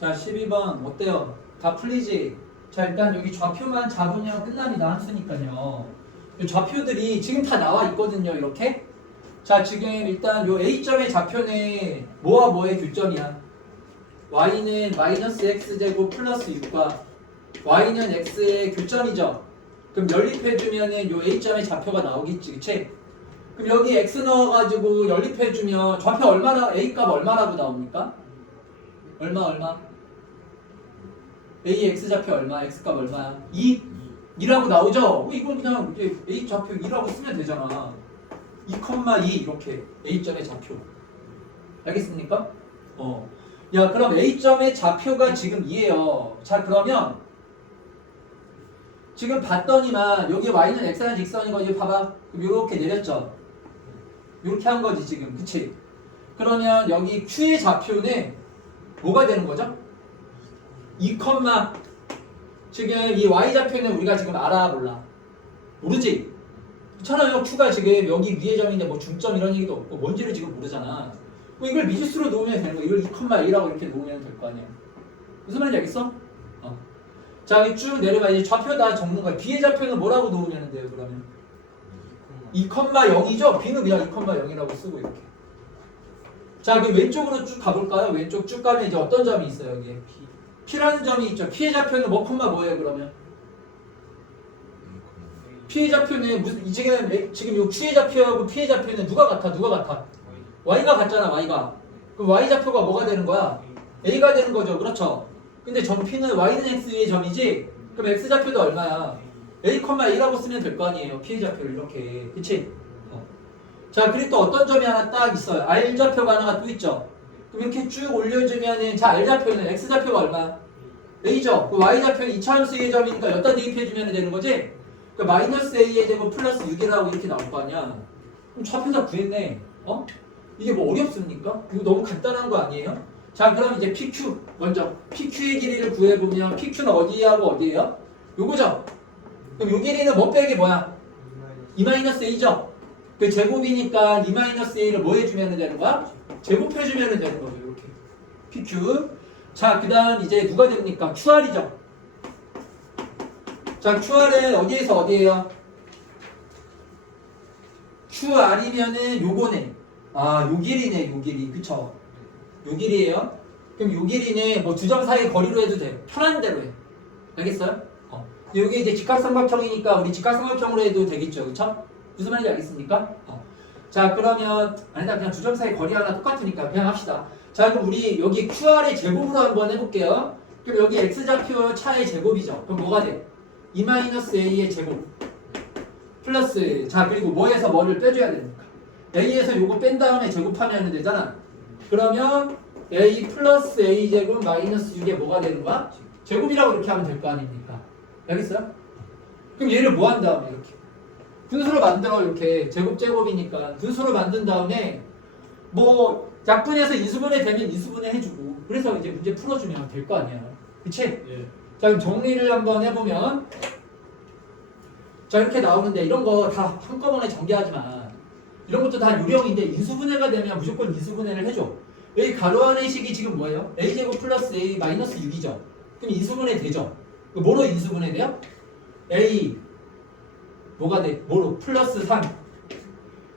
자, 12번 어때요? 다 풀리지? 자, 일단 여기 좌표만 잡으면 끝납니다. 함수니까요. 이 좌표들이 지금 다 나와 있거든요. 이렇게. 자, 지금 일단 요 A점의 좌표는 뭐와 뭐의 교점이야? Y는 마이너스 X제곱 플러스 6과 Y는 X의 교점이죠. 그럼 연립해주면은 요 A점의 좌표가 나오겠지. 그치? 그럼 여기 X 넣어가지고 연립해주면 좌표 얼마나, A값 얼마라고 나옵니까? 얼마? A X좌표 얼마? X값 얼마야? 2라고 나오죠? 이건 그냥 이제 A좌표 2라고 쓰면 되잖아. 2,2 이렇게 A점의 좌표. 알겠습니까? 야, 그럼 A점의 좌표가 지금 2예요. 자, 그러면 지금 봤더니만 여기 Y는 X라는 직선이고 이거 봐봐. 그럼 요렇게 내렸죠? 요렇게 한 거지 지금. 그치? 그러면 여기 Q의 좌표는 뭐가 되는 거죠? 2, 지금 이 Y좌표는 우리가 지금 알아 몰라? 모르지? 그렇잖아요. Q가 지금 여기 위의 점인데 뭐 중점 이런 얘기도 없고 뭔지를 지금 모르잖아. 이걸 미지수로 놓으면 되는 거야. 이걸 2,A라고 이렇게 놓으면 될 거 아니야. 무슨 말인지 알겠어? 자, 여기 쭉 내려가 이제 좌표 다 적는 거야. B의 좌표는 뭐라고 놓으면 돼요, 그러면? 2,0이죠? B는 그냥 2,0이라고 쓰고 이렇게. 자, 그 왼쪽으로 쭉 가볼까요? 왼쪽 쭉 가면 이제 어떤 점이 있어요, 여기에? P라는 점이 있죠. P의 좌표는 뭐예요, 그러면? P의 좌표는 지금 요 Q의 좌표하고 P의 좌표는 누가 같아? Y가 같잖아, Y가. 그럼 Y 좌표가 뭐가 되는 거야? A가 되는 거죠, 그렇죠? 근데 점 P는 Y는 X의 점이지? 그럼 X 좌표도 얼마야? A,A라고 쓰면 될 거 아니에요, P의 좌표를 이렇게. 그치? 자, 그리고 또 어떤 점이 하나 딱 있어요. R 좌표가 하나가 또 있죠. 그럼 이렇게 쭉 올려주면은, 자, R 좌표는 X 좌표가 얼마? A죠. 그 Y 좌표는 2차함수의 점이니까 여기다 대입해주면 되는 거지? 그 마이너스 A의 제곱 플러스 6이라고 이렇게 나올 거 아니야? 그럼 좌표 다 구했네. 이게 뭐 어렵습니까? 이거 너무 간단한 거 아니에요? 자, 그럼 이제 PQ 먼저 PQ의 길이를 구해보면 PQ는 어디하고 어디예요? 요거죠? 그럼 요 길이는 뭐 빼기 뭐야? 2-A죠? 그 제곱이니까 2-A를 뭐 해주면 되는 거야? 제곱해주면 되는 거죠. 이렇게 PQ. 자, 그 다음 이제 누가 됩니까? QR이죠. 자, QR은 어디에서 어디에요? QR이면은 요거네. 아, 요 길이네, 요 길이. 그쵸? 요 길이에요. 그럼 요 길이는 뭐 두 점 사이 거리로 해도 돼요. 편한 대로 해. 알겠어요? 여기 이제 직각삼각형이니까 우리 직각삼각형으로 해도 되겠죠. 그쵸? 무슨 말인지 알겠습니까? 자, 그러면 아니다. 그냥 두 점 사이 거리 하나 똑같으니까 그냥 합시다. 자, 그럼 우리 여기 QR의 제곱으로 한번 해볼게요. 그럼 여기 X좌표 차의 제곱이죠. 그럼 뭐가 돼? 2-A의 제곱 플러스, 자, 그리고 뭐에서 뭐를 빼줘야 됩니까? A에서 요거 뺀 다음에 제곱하면 되잖아. 그러면 A 플러스 A 제곱 마이너스 6에 뭐가 되는 거야? 제곱이라고 이렇게 하면 될 거 아닙니까? 알겠어요? 그럼 얘를 뭐 한 다음에 이렇게 분수로 만들어. 이렇게 제곱이니까 분수로 만든 다음에 뭐 약분해서 인수분해 되면 인수분해 해주고, 그래서 이제 문제 풀어주면 될 거 아니야. 그치? 예. 자, 그럼 정리를 한번 해보면, 자, 이렇게 나오는데 이런 거 다 한꺼번에 전개하지만 이런 것도 다 유령인데 인수분해가 되면 무조건 인수분해를 해줘. 여기 가로 안의 식이 지금 뭐예요? a제곱 플러스 a 마이너스 6이죠. 그럼 인수분해 되죠. 뭐로 인수분해 돼요? a 뭐가 돼? 뭐로? 플러스 3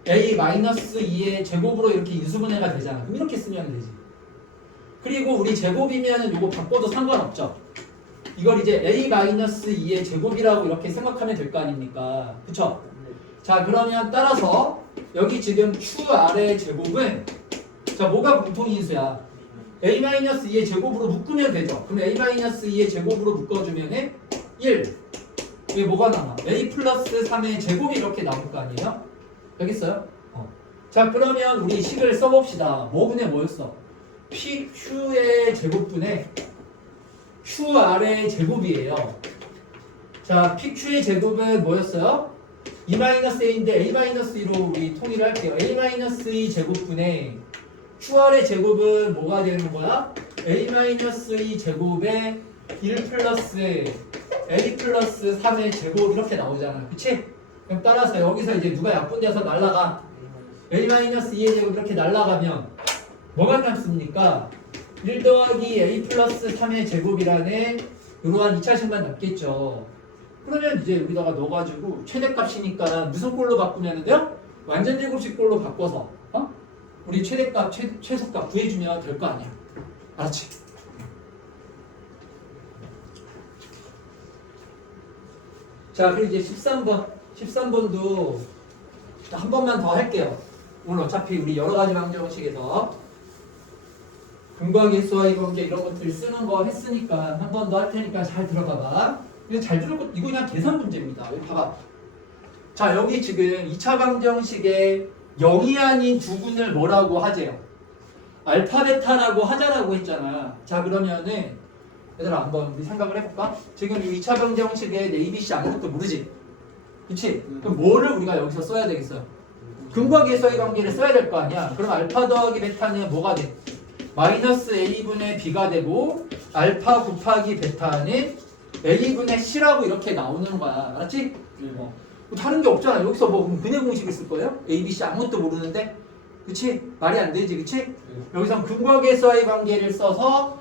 a 마이너스 2의 제곱으로 이렇게 인수분해가 되잖아. 그럼 이렇게 쓰면 되지. 그리고 우리 제곱이면은 요거 바꿔도 상관없죠. 이걸 이제 a 마이너스 2의 제곱이라고 이렇게 생각하면 될 거 아닙니까? 그쵸? 자, 그러면 따라서 여기 지금 QR의 제곱은, 자, 뭐가 공통인수야? a 마이너스 2의 제곱으로 묶으면 되죠. 그럼 a 마이너스 2의 제곱으로 묶어주면은 1. 여기 뭐가 나와? a 플러스 3의 제곱이 이렇게 나올 거 아니에요? 알겠어요? 자, 그러면 우리 식을 써봅시다. 뭐분의 뭐였어? PQ의 제곱분의 QR의 제곱이에요. 자, PQ의 제곱은 뭐였어요? 2-A인데 A-2로 우리 통일을 할게요. A-2 제곱분의 QR의 제곱은 뭐가 되는 거야? A-2 제곱에 1 플러스 A 플러스 3의 제곱 이렇게 나오잖아. 그치? 그럼 따라서 여기서 이제 누가 약분돼서 날라가? A-2의 제곱 이렇게 날라가면 뭐가 남습니까? 1 더하기 A 플러스 3의 제곱이라는 이러한 2차식만 남겠죠. 그러면 이제 여기다가 넣어가지고 최대값이니까 무슨 꼴로 바꾸면 돼요? 완전 제곱식 꼴로 바꿔서 우리 최대값, 최소값 구해주면 될 거 아니야. 알았지? 자, 그리고 이제 13번도 한 번만 더 할게요. 오늘 어차피 우리 여러 가지 방정식에서 근거하기 수와 관계 이런 것들 쓰는 거 했으니까 한 번 더 할 테니까 잘 들어봐봐. 이거 잘 들을 것, 이거 그냥 계산 문제입니다. 여기 봐봐. 자, 여기 지금 2차 방정식에 0이 아닌 두 군을 뭐라고 하재요? 알파 베타라고 하자라고 했잖아. 자, 그러면은 얘들아 한번 우리 생각을 해볼까? 지금 이 2차 방정식에 내 ABC 아무것도 모르지? 그치? 그럼 뭐를 우리가 여기서 써야 되겠어요? 근거하기 수의 관계를 써야 될 거 아니야. 그럼 알파 더하기 베타는 뭐가 돼? 마이너스 A분의 B가 되고 알파 곱하기 베타는 A분의 C라고 이렇게 나오는 거야. 알았지? 뭐 다른 게 없잖아. 여기서 뭐 근해 공식을 쓸 거예요? A, B, C 아무것도 모르는데? 그치? 말이 안 되지, 그치? 여기서 근거계수와의 관계를 써서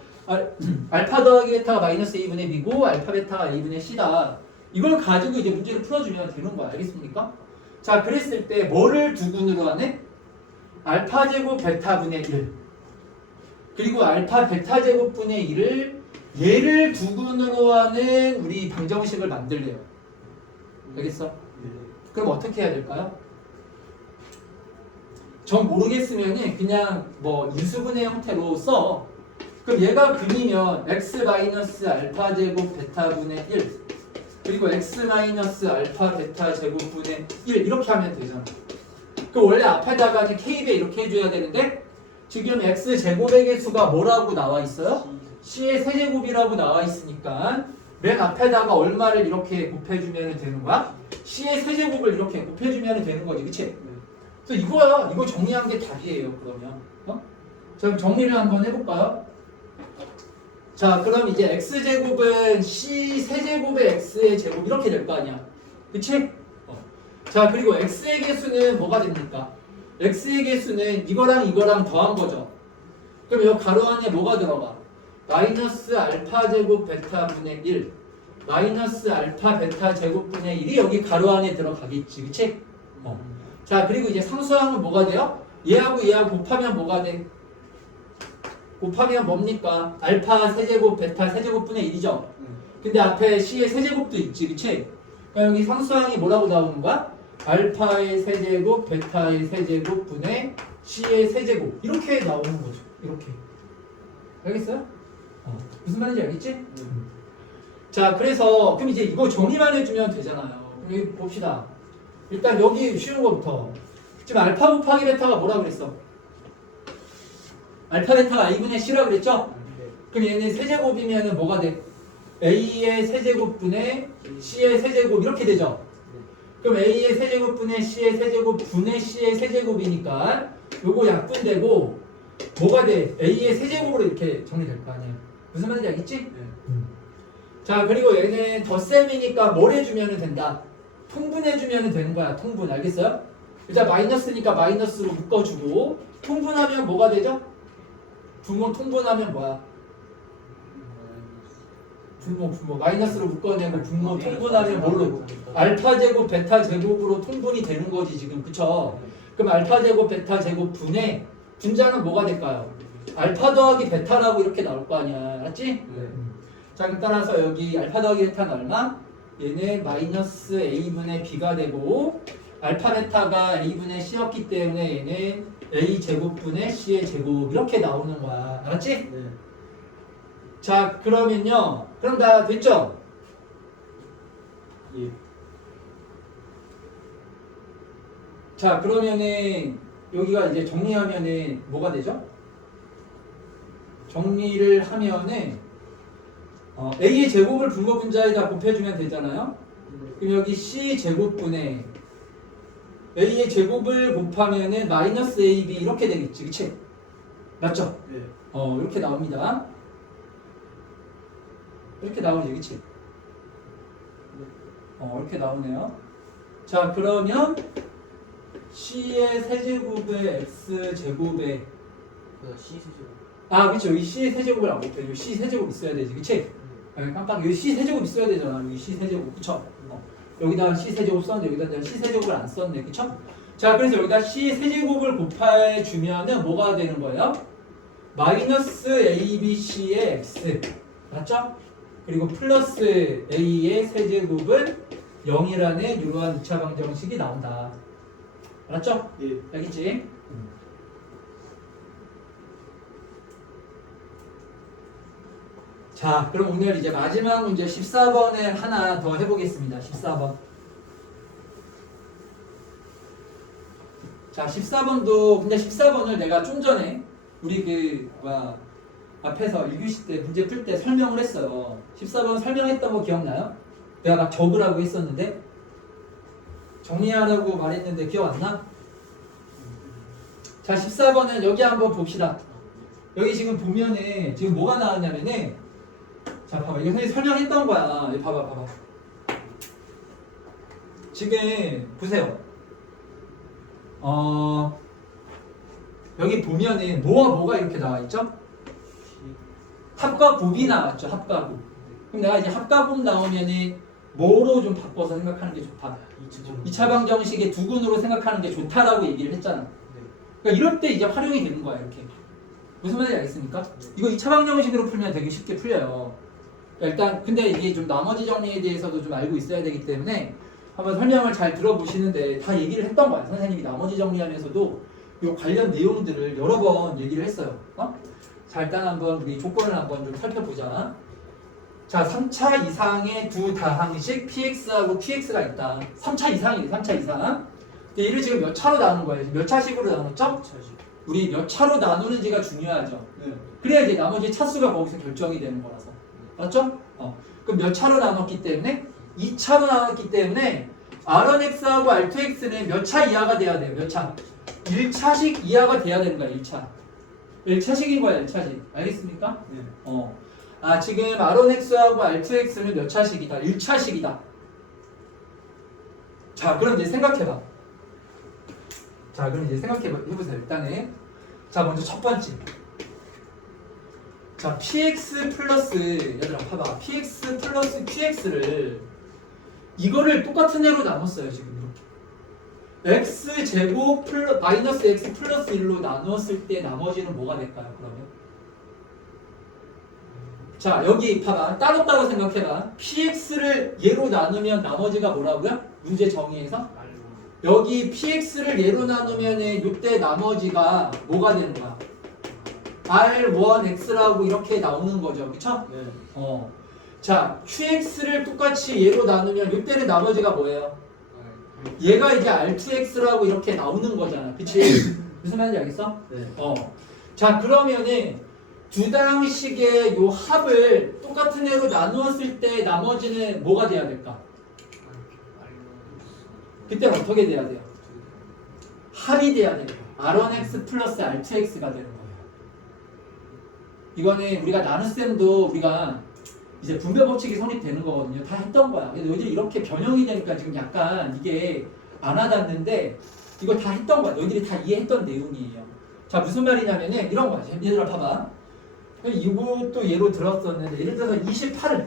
알파 더하기 베타가 마이너스 A분의 B고 알파 베타가 A분의 C다. 이걸 가지고 이제 문제를 풀어주면 되는 거야. 알겠습니까? 자, 그랬을 때 뭐를 두 군으로 하네? 알파 제곱 베타분의 1 그리고 알파 베타 제곱분의 1을 얘를 두 군으로 하는 우리 방정식을 만들래요. 알겠어? 그럼 어떻게 해야 될까요? 전 모르겠으면 그냥 뭐 인수분해 형태로 써. 그럼 얘가 근이면 x 마이너스 알파 제곱 베타분의 1 그리고 x 마이너스 알파 베타 제곱분의 1 이렇게 하면 되잖아. 그럼 원래 앞에다가는 k배 이렇게 해줘야 되는데 지금 x 제곱의 개수가 뭐라고 나와 있어요? c의 세제곱이라고 나와 있으니까 맨 앞에다가 얼마를 이렇게 곱해주면 되는 거야? c의 세제곱을 이렇게 곱해주면 되는 거지, 그치? 그래서 이거야. 이거 정리한 게 답이에요. 그러면 자, 그럼 정리를 한번 해볼까요? 자, 그럼 이제 x제곱은 c 세제곱의 x의 제곱 이렇게 될 거 아니야, 그치? 자, 그리고 x의 개수는 뭐가 됩니까? x의 개수는 이거랑 이거랑 더한 거죠. 그럼 이 가로 안에 뭐가 들어가? 마이너스 알파 제곱 베타 분의 1 마이너스 알파 베타 제곱분의 1이 여기 가로 안에 들어가겠지, 그치? 자, 그리고 이제 상수항은 뭐가 돼요? 얘하고 얘하고 곱하면 뭐가 돼? 곱하면 뭡니까? 알파 세제곱 베타 세제곱분의 1이죠? 근데 앞에 C의 세제곱도 있지, 그치? 그러니까 여기 상수항이 뭐라고 나오는 거야? 알파의 세제곱 베타의 세제곱분의 C의 세제곱 이렇게 나오는 거죠, 이렇게. 알겠어요? 무슨 말인지 알겠지? 자, 그래서 그럼 이제 이거 정리만 해주면 되잖아요. 그럼 여기 봅시다. 일단 여기 쉬운 거부터. 지금 알파 곱하기 베타가 뭐라 그랬어? 알파 베타가 a분의 c라 그랬죠? 그럼 얘는 세제곱이면 뭐가 돼? a의 세제곱분의 c의 세제곱 이렇게 되죠? 그럼 a의 세제곱분의 c의 세제곱 분의 c의 세제곱이니까 요거 약분되고 뭐가 돼? a의 세제곱으로 이렇게 정리될 거 아니에요. 무슨 말인지 알겠지? 자, 그리고 얘는 덧셈이니까 뭘 해주면 된다? 통분해주면 되는 거야. 통분. 알겠어요? 일단 마이너스니까 마이너스로 묶어주고 통분하면 뭐가 되죠? 분모 통분하면 뭐야? 분모 마이너스로 묶어내고 분모 통분하면 뭘로? 알파 제곱 베타 제곱으로 통분이 되는 거지 지금. 그쵸? 그럼 알파 제곱 베타 제곱 분의 분자는 뭐가 될까요? 알파 더하기 베타라고 이렇게 나올 거 아니야. 알았지? 자, 그럼 따라서 여기 알파 더하기 베타는 얼마? 얘는 마이너스 a분의 b가 되고 알파 베타가 a분의 c였기 때문에 얘는 a 제곱분의 c의 제곱 이렇게 나오는 거야. 알았지? 네. 자, 그러면요. 그럼 다 됐죠? 예. 자, 그러면은 여기가 이제 정리하면은 뭐가 되죠? 정리를 하면은 a의 제곱을 분모 분자에다 곱해주면 되잖아요. 그럼 여기 c 제곱분의 a의 제곱을 곱하면은 마이너스 ab 이렇게 되겠지, 그치? 맞죠? 네. 이렇게 나옵니다. 이렇게 나오지, 그치? 이렇게 나오네요. 자, 그러면 c의 세제곱의 x 제곱에 C 세제곱. 그쵸? 여기 c의 세제곱을 안 곱해. 여기 c 세제곱 있어야 되지, 그치? 깜빡 여기 c 세제곱 있어야 되잖아. 여기 c 세제곱, 그쵸? 여기다 c 세제곱 썼는데 여기다 내가 c 세제곱을 안 썼네, 그쵸? 자, 그래서 여기다 c 세제곱을 곱해 주면은 뭐가 되는 거예요? 마이너스 abc의 x, 맞죠? 그리고 플러스 a의 세제곱은 0이라는 이러한 2차 방정식이 나온다. 알았죠? 예. 알겠지? 자, 그럼 오늘 이제 마지막 문제 14번을 하나 더 해보겠습니다. 14번. 자, 14번도 근데 14번을 내가 좀 전에 우리 앞에서 1교시 때 문제 풀 때 설명을 했어요. 14번 설명했던 거 기억나요? 내가 막 적으라고 했었는데 정리하라고 말했는데 기억 안 나? 자, 14번은 여기 한번 봅시다. 여기 지금 보면은 지금 뭐가 나왔냐면은 자, 봐봐. 이거 선생님 설명했던 거야. 여기 봐봐. 지금 보세요. 여기 보면은 뭐와 뭐가 이렇게 나와 있죠? 합과 곱이 나왔죠. 합과 곱. 그럼 내가 이제 합과 곱 나오면은 뭐로 좀 바꿔서 생각하는 게 좋다. 2차 방정식의 두근으로 생각하는 게 좋다라고 얘기를 했잖아. 그러니까 이럴 때 이제 활용이 되는 거야. 이렇게. 무슨 말인지 알겠습니까? 이거 2차 방정식으로 풀면 되게 쉽게 풀려요. 그러니까 일단 근데 이게 좀 나머지 정리에 대해서도 좀 알고 있어야 되기 때문에 한번 설명을 잘 들어보시는데 다 얘기를 했던 거야. 선생님이 나머지 정리하면서도 이 관련 내용들을 여러 번 얘기를 했어요. 자, 일단 한번 우리 조건을 한번 좀 살펴보자. 자, 3차 이상의 두 다항식 px하고 qx가 있다. 3차 이상이에요. 3차 이상. 근데 얘를 지금 몇 차로 나눈 거예요? 몇 차식으로 나눴죠? 우리 몇 차로 나누는지가 중요하죠. 네. 그래야 이제 나머지 차수가 거기서 결정이 되는 거라서. 맞죠? 그럼 몇 차로 나눴기 때문에? 2차로 나눴기 때문에 R1X하고 R2X는 몇 차 이하가 돼야 돼요? 몇 차? 1차식 이하가 돼야 되는 거야. 1차. 1차식인 거야. 1차식. 알겠습니까? 네. 지금 R1X하고 R2X는 몇 차식이다? 1차식이다. 자, 그럼 이제 생각해봐. 해보세요. 일단은. 자, 먼저 첫 번째. 자, px 플러스 얘들아 봐봐. px 플러스 qx를 이거를 똑같은 애로 나눴어요 지금 이렇게. x 제곱 마이너스 x 플러스 1로 나누었을 때 나머지는 뭐가 될까요? 그러면 자 여기 봐봐. 따로따로 생각해봐. px를 얘로 나누면 나머지가 뭐라고요? 문제 정의에서 여기 px를 얘로 나누면 이때 나머지가 뭐가 되는 거야? r1x라고 이렇게 나오는 거죠. 그쵸? 네. 자, qx를 똑같이 얘로 나누면 이때는 나머지가 뭐예요? 얘가 이제 r2x라고 이렇게 나오는 거잖아. 그치? 무슨 말인지 알겠어? 네. 자, 그러면은 두 당식의 요 합을 똑같은 애로 나누었을 때 나머지는 뭐가 돼야 될까? 그때는 어떻게 돼야 돼요? 합이 돼야 되는 거야. r1x 플러스 r2x가 되는 거예요. 이거는 우리가 나눗셈도 우리가 이제 분배 법칙이 성립되는 거거든요. 다 했던 거야. 근데 너희들이 이렇게 변형이 되니까 지금 약간 이게 안 와닿는데 이거 다 했던 거야. 너희들이 다 이해했던 내용이에요. 자, 무슨 말이냐면은 이런 거야. 얘들아 봐봐. 이것도 예로 들었었는데 예를 들어서 28을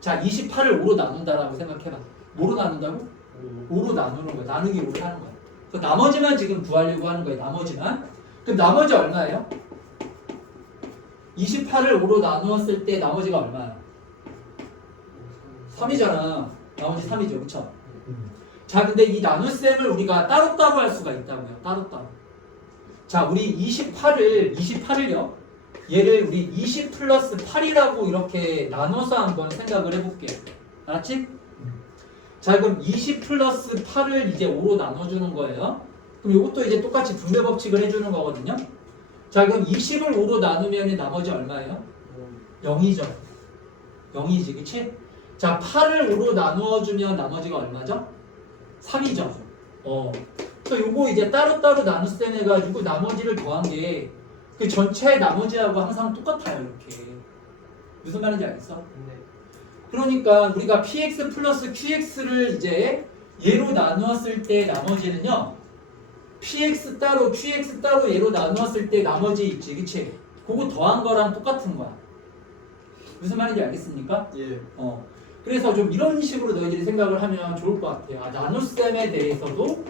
자 28을 5로 나눈다라고 생각해봐. 뭐로 나눈다고? 5로 나누는 거야. 나누기 5로 하는 거야. 그 나머지만 지금 구하려고 하는 거예요. 나머지만. 그럼 나머지 얼마예요? 28을 5로 나누었을 때 나머지가 얼마야? 3이잖아. 나머지 3이죠. 그쵸? 자, 근데 이 나눗셈을 우리가 따로따로 할 수가 있다고요. 따로따로. 자, 우리 28을요. 얘를 우리 20 플러스 8이라고 이렇게 나눠서 한번 생각을 해볼게요. 알았지? 자, 그럼 20 플러스 8을 이제 5로 나눠주는 거예요. 그럼 이것도 이제 똑같이 분배 법칙을 해주는 거거든요. 자, 그럼 20을 5로 나누면 나머지 얼마예요? 0이죠. 0이지, 그치? 자, 8을 5로 나누어주면 나머지가 얼마죠? 3이죠. 그래서 요거 이제 따로따로 나눗셈 해가지고 나머지를 더한 게 그 전체 나머지하고 항상 똑같아요, 이렇게. 무슨 말인지 알겠어? 네. 그러니까 우리가 px 플러스 qx를 이제 얘로 나누었을 때 나머지는요. px 따로 qx 따로 얘로 나누었을 때 나머지 있지, 그치? 그거 더한 거랑 똑같은 거야. 무슨 말인지 알겠습니까? 예. 그래서 좀 이런 식으로 너희들이 생각을 하면 좋을 것 같아요. 나눗셈에 대해서도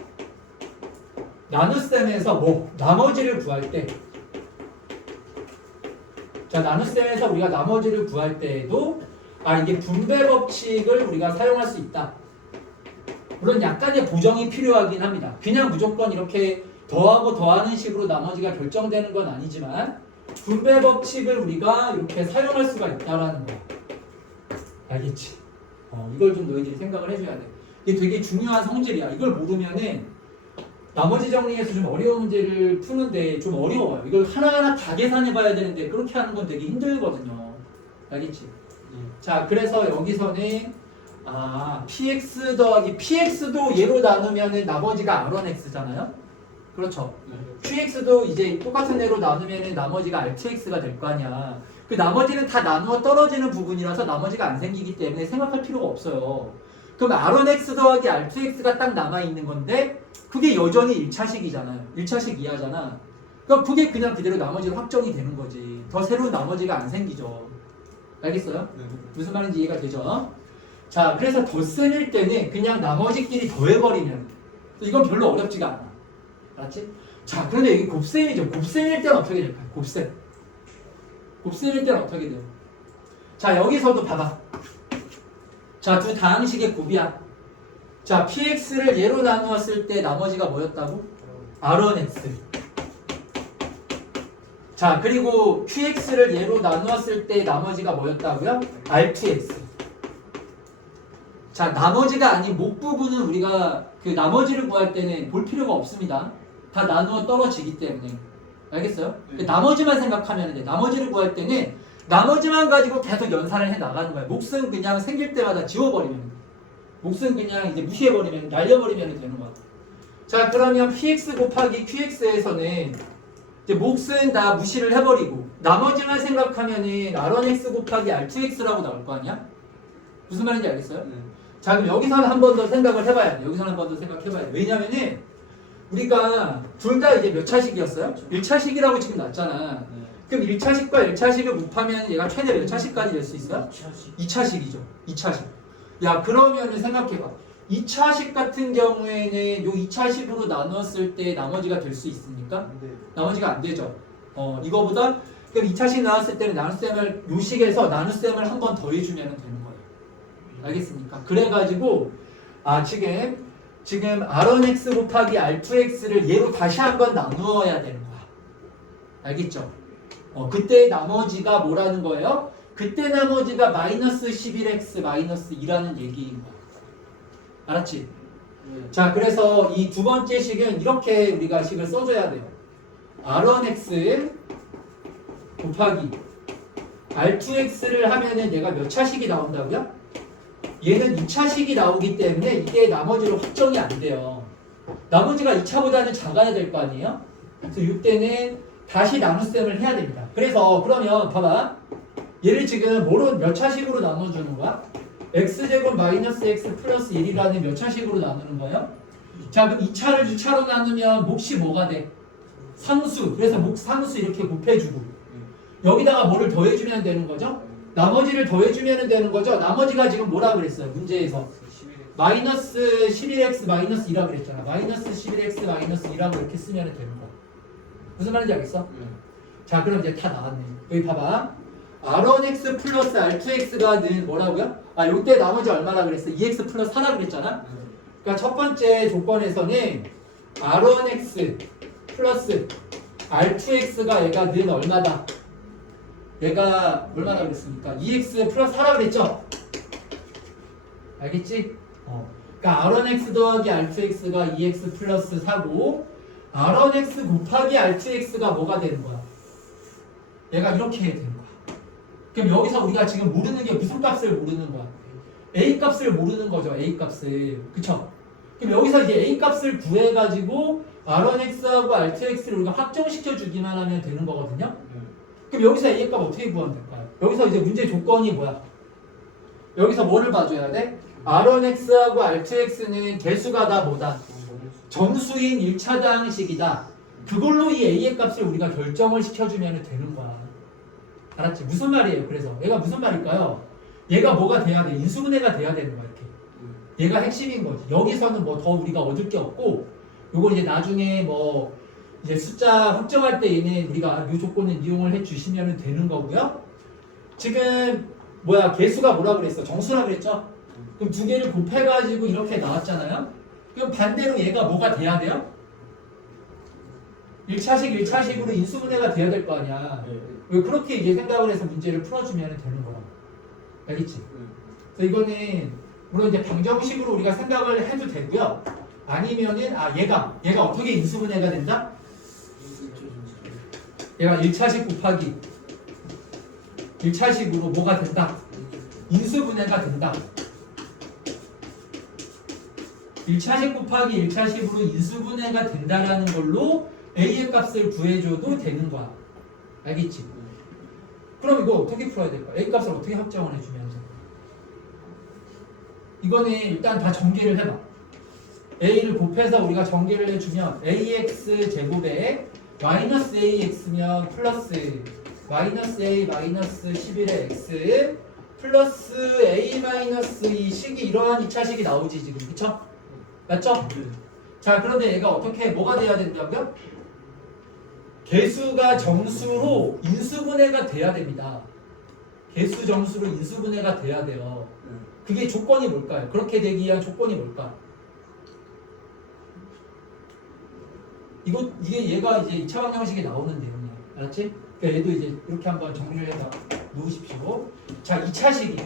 나눗셈에서 뭐 나머지를 구할 때 자, 나눗셈에서 우리가 나머지를 구할 때에도 이게 분배 법칙을 우리가 사용할 수 있다. 물론 약간의 보정이 필요하긴 합니다. 그냥 무조건 이렇게 더하고 더하는 식으로 나머지가 결정되는 건 아니지만 분배 법칙을 우리가 이렇게 사용할 수가 있다라는 거. 알겠지? 이걸 좀 너희들이 생각을 해줘야 돼. 이게 되게 중요한 성질이야. 이걸 모르면은 나머지 정리에서 좀 어려운 문제를 푸는데 좀 어려워요. 이걸 하나하나 다 계산해봐야 되는데 그렇게 하는 건 되게 힘들거든요. 알겠지? 자, 그래서 여기서는 px 더하기 px도 얘로 나누면은 나머지가 r1x잖아요. 그렇죠? qx도 이제 똑같은 애로 나누면은 나머지가 r2x가 될 거 아니야. 그 나머지는 다 나누어 떨어지는 부분이라서 나머지가 안 생기기 때문에 생각할 필요가 없어요. 그럼 r1x 더하기 r2x가 딱 남아있는 건데 그게 여전히 1차식이잖아요. 1차식 이하잖아. 그럼 그게 그냥 그대로 나머지로 확정이 되는 거지. 더 새로운 나머지가 안 생기죠. 알겠어요? 네. 무슨 말인지 이해가 되죠? 자, 그래서 덧셈일 때는 그냥 나머지끼리 더해버리면 이건 별로 어렵지가 않아. 알았지? 자, 그런데 이게 곱셈이죠. 곱셈일 때는 어떻게 될까요? 곱셈. 곱셈일 때는 어떻게 돼요? 자, 여기서도 봐봐. 자, 두 다항식의 곱이야. 자, px를 얘로 나누었을 때 나머지가 뭐였다고? r1x. 자, 그리고 qx를 얘로 나누었을 때 나머지가 뭐였다고요? r2x. 자, 나머지가 아닌 목 부분은 우리가 그 나머지를 구할 때는 볼 필요가 없습니다. 다 나누어 떨어지기 때문에. 알겠어요? 나머지만 생각하면 돼. 나머지를 구할 때는 나머지만 가지고 계속 연산을 해 나가는 거야. 몫은 그냥 생길 때마다 지워버리면 돼. 몫은 그냥 이제 무시해버리면, 날려버리면 되는 거야. 자, 그러면 px 곱하기 qx에서는 이제 몫은 다 무시를 해버리고 나머지만 생각하면은 r1x 곱하기 r2x라고 나올 거 아니야? 무슨 말인지 알겠어요? 네. 자, 그럼 여기서는 한 번 더 생각을 해봐야 돼. 여기서는 한 번 더 생각해봐야 돼. 왜냐면은 우리가 둘 다 이제 몇 차식이었어요? 1차식이라고 지금 났잖아. 그럼 1차식과 1차식을 곱하면 얘가 최대 몇 차식까지 될 수 있어요? 2차식 2차식이죠. 2차식. 야, 그러면은 생각해봐. 2차식 같은 경우에는 요 2차식으로 나눴을 때 나머지가 될 수 있습니까? 네. 나머지가 안 되죠. 이거보다 그럼 2차식 나왔을 때는 나눗셈을 요 식에서 나눗셈을 한 번 더 해주면 되는 거예요. 알겠습니까? 그래가지고 지금 R1x 곱하기 R2x를 얘로 다시 한 번 나누어야 되는 거야. 알겠죠? 그때 나머지가 뭐라는 거예요? 그때 나머지가 마이너스 11x 마이너스 2라는 얘기인 거야. 알았지? 네. 자, 그래서 이 두 번째 식은 이렇게 우리가 식을 써줘야 돼요. R1x 곱하기 R2x를 하면은 얘가 몇 차식이 나온다고요? 얘는 2차식이 나오기 때문에 이게 나머지로 확정이 안 돼요. 나머지가 2차보다는 작아야 될 거 아니에요? 그래서 이때는 다시 나눗셈을 해야 됩니다. 그래서 그러면 봐봐. 얘를 지금 뭐로 몇 차식으로 나눠주는 거야? x제곱 마이너스 x 플러스 1이라는 몇 차식으로 나누는 거예요? 자, 그럼 2차를 2차로 나누면 몫이 뭐가 돼? 상수. 그래서 몫 상수 이렇게 곱해주고 여기다가 뭐를 더해주면 되는 거죠? 나머지를 더해주면 되는 거죠? 나머지가 지금 뭐라 그랬어요? 문제에서 마이너스 11x 마이너스 2라고 그랬잖아. 마이너스 11x 마이너스 2라고 이렇게 쓰면 되는 거. 무슨 말인지 알겠어? 자, 그럼 이제 다 나왔네. 여기 봐봐. R1x 플러스 R2x가 는 뭐라고요? 요때 나머지 얼마나 그랬어? 2x 플러스 4라 그랬잖아? 그러니까 첫 번째 조건에서는 R1x 플러스 R2x가 얘가 는 얼마다? 얘가 얼마나 그랬습니까? 2x 플러스 4라 그랬죠? 알겠지? 그러니까 R1x 더하기 R2x가 2x 플러스 4고 R1x 곱하기 R2x가 뭐가 되는 거야? 얘가 이렇게 되는 거야. 그럼 여기서 우리가 지금 모르는 게 무슨 값을 모르는 거야? A 값을 모르는 거죠. A 값을. 그쵸? 그럼 여기서 이제 A 값을 구해가지고 R1x하고 R2x를 우리가 확정시켜 주기만 하면 되는 거거든요. 그럼 여기서 A 값 어떻게 구하면 될까요? 여기서 이제 문제 조건이 뭐야? 여기서 뭐를 봐줘야 돼? R1x하고 R2x는 개수가 다 뭐다? 정수인 1차당식이다. 그걸로 이 A의 값을 우리가 결정을 시켜주면 되는 거야. 알았지? 무슨 말이에요? 그래서 얘가 무슨 말일까요? 얘가 뭐가 돼야 돼? 인수분해가 돼야 되는 거야. 이렇게. 얘가 핵심인 거지. 여기서는 뭐 더 우리가 얻을 게 없고 요거 이제 나중에 뭐 이제 숫자 확정할 때 얘는 우리가 이 조건을 이용을 해 주시면 되는 거고요. 지금 개수가 뭐라 그랬어? 정수라 그랬죠? 그럼 두 개를 곱해가지고 이렇게 나왔잖아요. 그럼 반대로 얘가 뭐가 돼야 돼요? 1차식으로 인수분해가 돼야 될 거 아니야. 왜 그렇게 이제 생각을 해서 문제를 풀어주면 되는 거야. 알겠지? 그래서 이거는 물론 이제 방정식으로 우리가 생각을 해도 되고요. 아니면은 얘가 어떻게 인수분해가 된다? 얘가 1차식 곱하기 1차식으로 뭐가 된다? 인수분해가 된다. 1차식 곱하기 1차식으로 인수분해가 된다라는 걸로 A의 값을 구해줘도 되는 거야. 알겠지? 그럼 이거 어떻게 풀어야 될까? A 값을 어떻게 확정을 해주면 돼? 이거는 일단 다 전개를 해봐. A를 곱해서 우리가 전개를 해주면 AX 제곱에 마이너스 AX면 플러스 마이너스 A 마이너스 11의 X 플러스 A 마이너스 이 식이 이러한 2차식이 나오지 지금. 그쵸? 맞죠? 자, 그런데 얘가 어떻게 뭐가 돼야 된다고요? 개수가 정수로 인수분해가 돼야 됩니다. 개수 정수로 인수분해가 돼야 돼요. 그게 조건이 뭘까요? 그렇게 되기 위한 조건이 뭘까? 이게 얘가 이제 2차 방정식에 나오는 내용이야. 알았지? 그러니까 얘도 이제 이렇게 한번 정리를 해서 놓으십시오. 자, 2차식이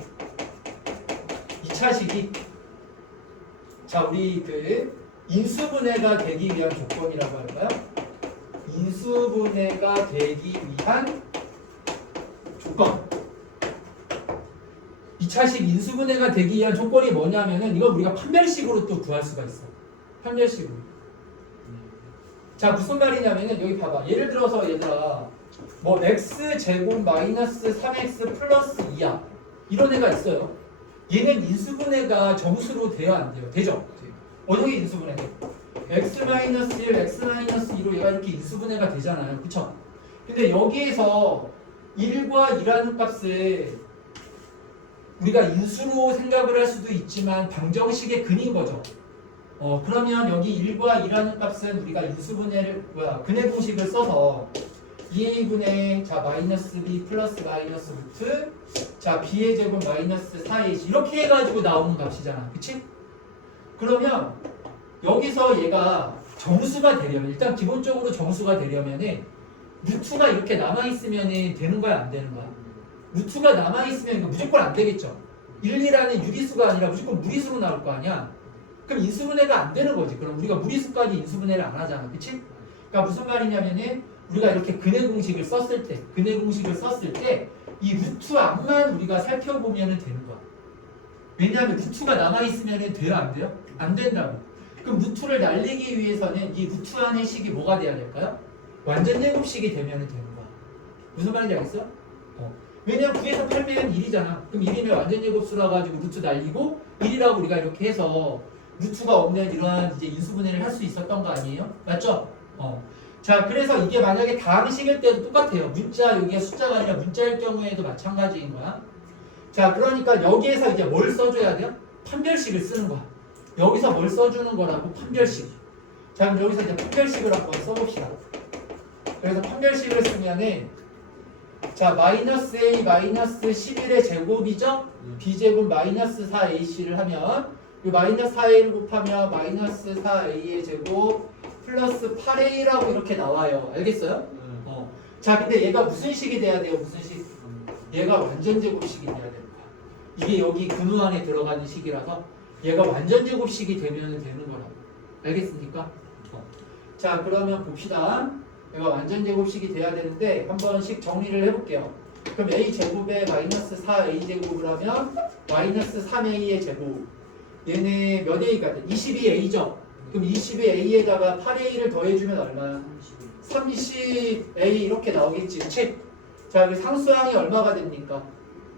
자, 우리 인수분해가 되기 위한 조건이라고 할까요? 인수분해가 되기 위한 조건. 2차식 인수분해가 되기 위한 조건이 뭐냐면은 이건 우리가 판별식으로 또 구할 수가 있어. 판별식으로. 자, 무슨 말이냐면은 여기 봐봐. 예를 들어서 얘들아 뭐 x제곱 마이너스 3x 플러스 2야. 이런 애가 있어요. 얘는 인수분해가 정수로 돼야 안 돼요? 되죠? 어떻게 인수분해 돼? x-1, x-2로 얘가 이렇게 인수분해가 되잖아요. 그쵸? 근데 여기에서 1과 2라는 값을 우리가 인수로 생각을 할 수도 있지만 방정식의 근인 거죠. 그러면 여기 1과 2라는 값은 우리가 인수분해를 근해 공식을 써서 2a분의 자 마이너스 b 플러스 마이너스 루트 자 b의 제곱 마이너스 4ac 이렇게 해가지고 나오는 값이잖아. 그치? 그러면 여기서 얘가 정수가 되려면 일단 기본적으로 정수가 되려면은 루트가 이렇게 남아있으면 되는 거야 안 되는 거야? 루트가 남아있으면 이거 무조건 안 되겠죠. 1, 2라는 유리수가 아니라 무조건 무리수로 나올 거 아니야. 그럼 인수분해가 안 되는 거지. 그럼 우리가 무리수까지 인수분해를 안 하잖아. 그치? 그러니까 무슨 말이냐면은 우리가 이렇게 근해 공식을 썼을 때 이 루트 앞만 우리가 살펴보면 되는 거야. 왜냐하면 루트가 남아있으면 돼요 안 돼요? 안 된다고. 그럼 루트를 날리기 위해서는 이 루트 안의 식이 뭐가 돼야 될까요? 완전 제곱식이 되면 되는 거야. 무슨 말인지 알겠어? 왜냐면 9에서 8면 1이잖아. 그럼 1이면 완전 제곱수라 가지고 루트 날리고 1이라고 우리가 이렇게 해서 루트가 없는 이러한 이제 인수분해를 할 수 있었던 거 아니에요? 맞죠? 자, 그래서 이게 만약에 다음 식일 때도 똑같아요. 문자 여기가 숫자가 아니라 문자일 경우에도 마찬가지인 거야. 자, 그러니까 여기에서 이제 뭘 써줘야 돼요? 판별식을 쓰는 거야. 여기서 뭘 써주는 거라고? 판별식. 자, 그럼 여기서 이제 판별식을 한번 써봅시다. 그래서 판별식을 쓰면은 자 마이너스 a 마이너스 11의 제곱이죠? b제곱 마이너스 4ac를 하면 이 마이너스 4a를 곱하면 마이너스 4a의 제곱 플러스 8a라고 이렇게 나와요. 알겠어요? 자 근데 얘가 무슨 식이 돼야 돼요? 무슨 식? 얘가 완전 제곱식이 돼야 되는 거야. 이게 여기 근우 안에 들어가는 식이라서 얘가 완전 제곱식이 되면 되는 거라고. 알겠습니까? 자 그러면 봅시다. 얘가 완전 제곱식이 돼야 되는데 한 번씩 정리를 해볼게요. 그럼 a 제곱에 마이너스 4a 제곱을 하면 마이너스 3a의 제곱 얘네 몇 a가 돼? 22a죠? 그럼 22a에다가 8a를 더해주면 얼마야? 30a 이렇게 나오겠지. 그치? 자, 그 상수항이 얼마가 됩니까?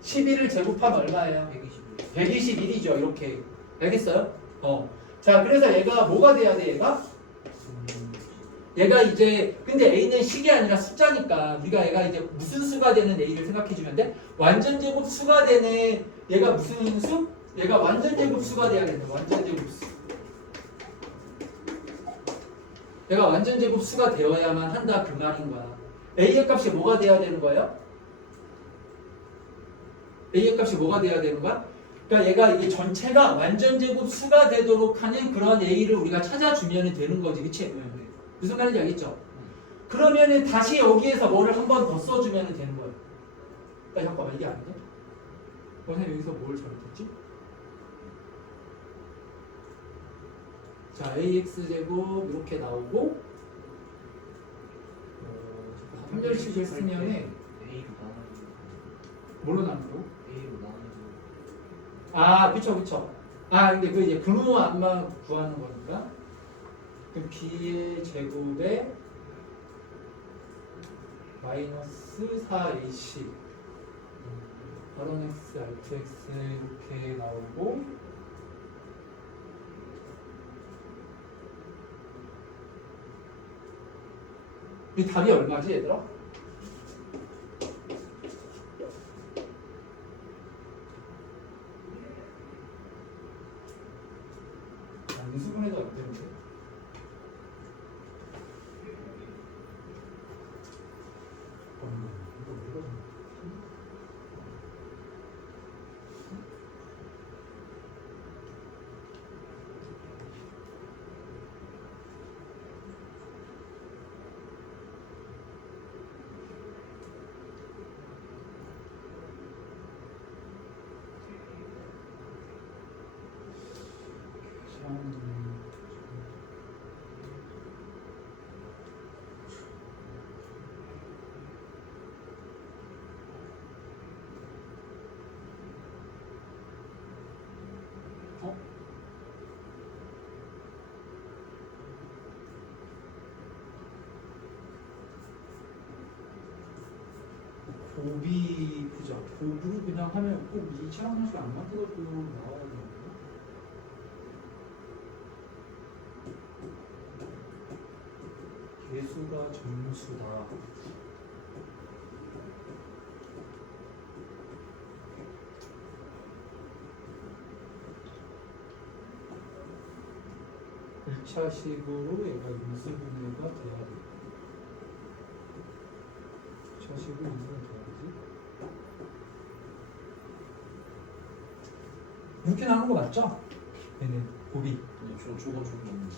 11을 제곱하면 얼마예요? 121이죠. 이렇게. 알겠어요? 자, 그래서 얘가 뭐가 돼야 돼, 얘가 이제 근데 a는 식이 아니라 숫자니까 우리가 얘가 이제 무슨 수가 되는 a를 생각해주면 돼? 완전 제곱 수가 되는 얘가 무슨 수? 얘가 완전 제곱 수가 돼야 된다. 완전 제곱 수. 얘가 완전 제곱 수가 되어야만 한다 그 말인 거야. a의 값이 뭐가 돼야 되는 거예요? a의 값이 뭐가 돼야 되는 거야? 그러니까 얘가 이게 전체가 완전 제곱 수가 되도록 하는 그런 a를 우리가 찾아주면 되는 거지, 그치? 무슨 말인지 알겠죠? 그러면은 다시 여기에서 뭐를 한 번 더 써주면 되는 거예요. 야, 잠깐만 이게 아니네? 선생님 여기서 뭘 잘못했지? 자, ax 제곱 이렇게 나오고 판별식을 쓰면은 A로 나눠주고 뭘로 나눈다고? A로 나눠주고 아, 그쵸. 아, 근데 그 이제 근호 안만 구하는 거니까. 그 b의 제곱에 마이너스 4ac r1x, r2x 이렇게 나오고 이 답이 얼마지 얘들아? 인수분해도 안 되는데. 곱이 그죠? 곱으로 그냥 하면 꼭 이 차원식 안 만들어도 나와야 되는데. 개수가 정수다. 1차식으로 얘가 인수분해가 돼야 돼. 1차식으로 인수분해 돼야 되지. 이렇게 나오는 거 맞죠? 얘는 곱이. 저 저거 좀 없는.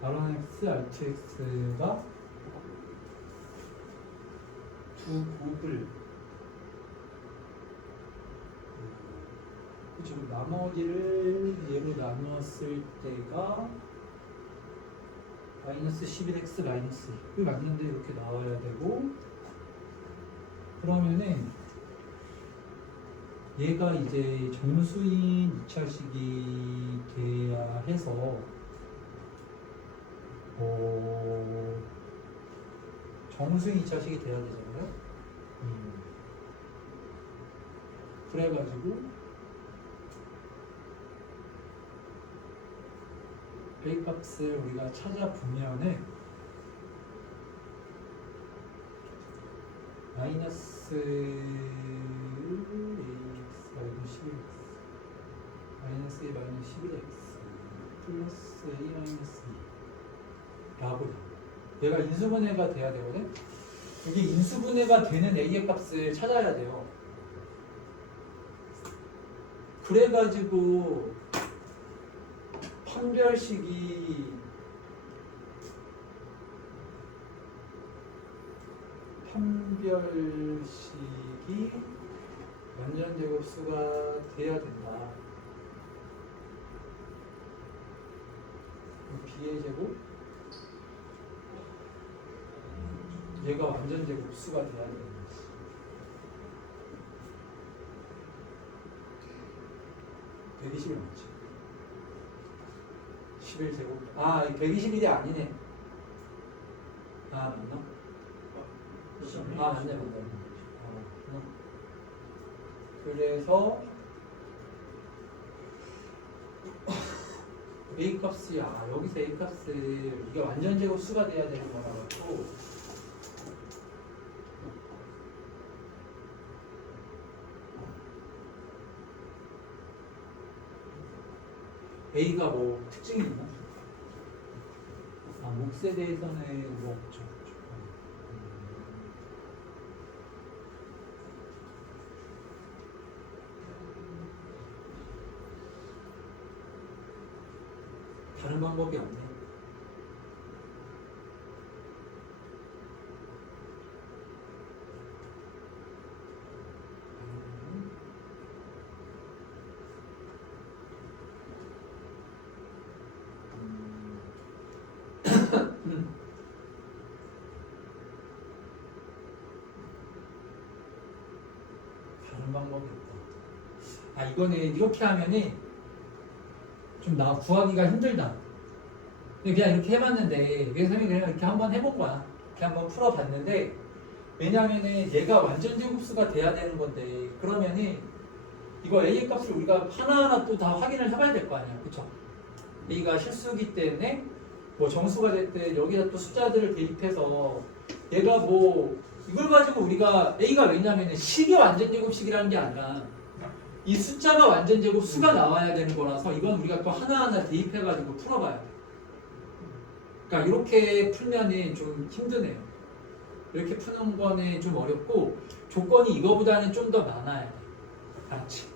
R1X, R2X가 두 곱을 지금 나머지를 얘로 나눴을 때가 마이너스 11x 마이너스 2 맞는데 이렇게 나와야 되고, 그러면은 얘가 이제 정수인 2차식이 돼야 해서 정수인 2차식이 돼야 되잖아요. 그래가지고 A 값을 우리가 찾아보면은 마이너스 AX 마이너스 11x 마이너스 A 마이너스 11x 플러스 A 마이너스 2 라고 얘가 인수분해가 돼야 되거든. 여기 인수분해가 되는 A의 값을 찾아야 돼요. 그래가지고 판별식이 완전 제곱수가 돼야 된다. B의 제곱 얘가 완전 제곱수가 돼야 되는 거지. 이 120이 맞지? 11제곱. 아, 121이 아니네. 아, 맞나? 아, 맞네. 그래서 A 값이 여기서 A 값을 이게 완전 제곱수가 돼야 되는 거라 가지고 A가 뭐 특징이 있나? 몫에 대해서는 뭐 없죠. 다른 방법이 없네. 다른 방법이 없다. 이거는 이렇게 하면은 좀 나 구하기가 힘들다. 그냥 이렇게 해봤는데, 그래서 선생님이 그냥 이렇게 한번 해본 거야. 이렇게 한번 풀어봤는데, 왜냐하면은 얘가 완전 제곱수가 돼야 되는 건데, 그러면은 이거 A의 값을 우리가 하나하나 또 다 확인을 해봐야 될 거 아니야. 그쵸? A가 실수기 때문에 뭐 정수가 됐든 여기다 또 숫자들을 대입해서 얘가 뭐 이걸 가지고 우리가 A가 왜냐면은 식이 완전 제곱식이라는 게 아니라 이 숫자가 완전 제곱 수가 나와야 되는 거라서 이건 우리가 또 하나하나 대입해가지고 풀어봐야 돼. 그러니까 이렇게 풀면은 좀 힘드네요. 이렇게 푸는 거는 좀 어렵고 조건이 이거보다는 좀 더 많아야 돼. 알았지?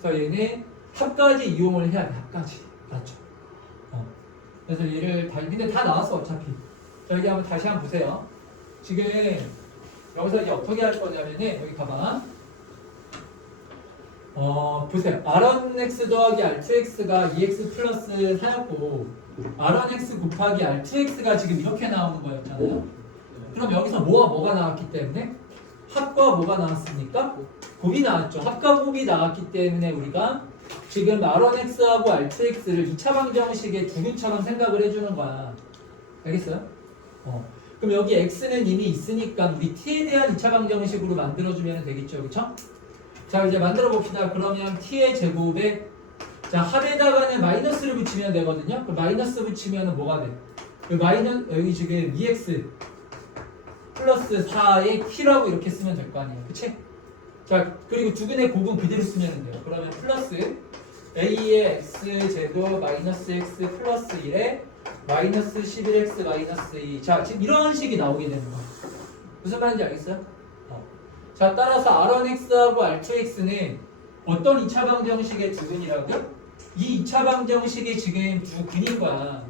그래서 얘는 합까지 이용을 해야 돼. 합까지. 알았죠? 그래서 얘를 근데 다 나왔어 어차피. 자, 여기 한번 다시 한번 보세요. 지금 여기서 이제 어떻게 할 거냐면은 여기 봐봐. 보세요. R1x 더하기 R2x가 2x 플러스 4였고 R1x 곱하기 R2x가 지금 이렇게 나오는 거였잖아요. 그럼 여기서 뭐가 나왔기 때문에? 합과 뭐가 나왔습니까? 곱이 나왔죠. 합과 곱이 나왔기 때문에 우리가 지금 R1x하고 R2x를 2차 방정식의 두근처럼 생각을 해주는 거야. 알겠어요? 그럼 여기 x는 이미 있으니까 우리 t에 대한 2차 방정식으로 만들어주면 되겠죠. 그쵸? 자, 이제 만들어 봅시다. 그러면 t의 제곱에 자 합에다가는 마이너스를 붙이면 되거든요. 그 마이너스 붙이면 뭐가 돼? 여기 지금 2x 플러스 4의 t라고 이렇게 쓰면 될 거 아니에요. 그치? 자, 그리고 두근의 곱은 그대로 쓰면 돼요. 그러면 플러스 a의 x제곱 마이너스 x 플러스 1에 마이너스 11x 마이너스 2. 자, 지금 이런 식이 나오게 되는 거야. 무슨 말인지 알겠어요? 자, 따라서 R1x하고 R2x는 어떤 2차 방정식의 두근이라고요? 이 2차 방정식이 지금 두근인 거야.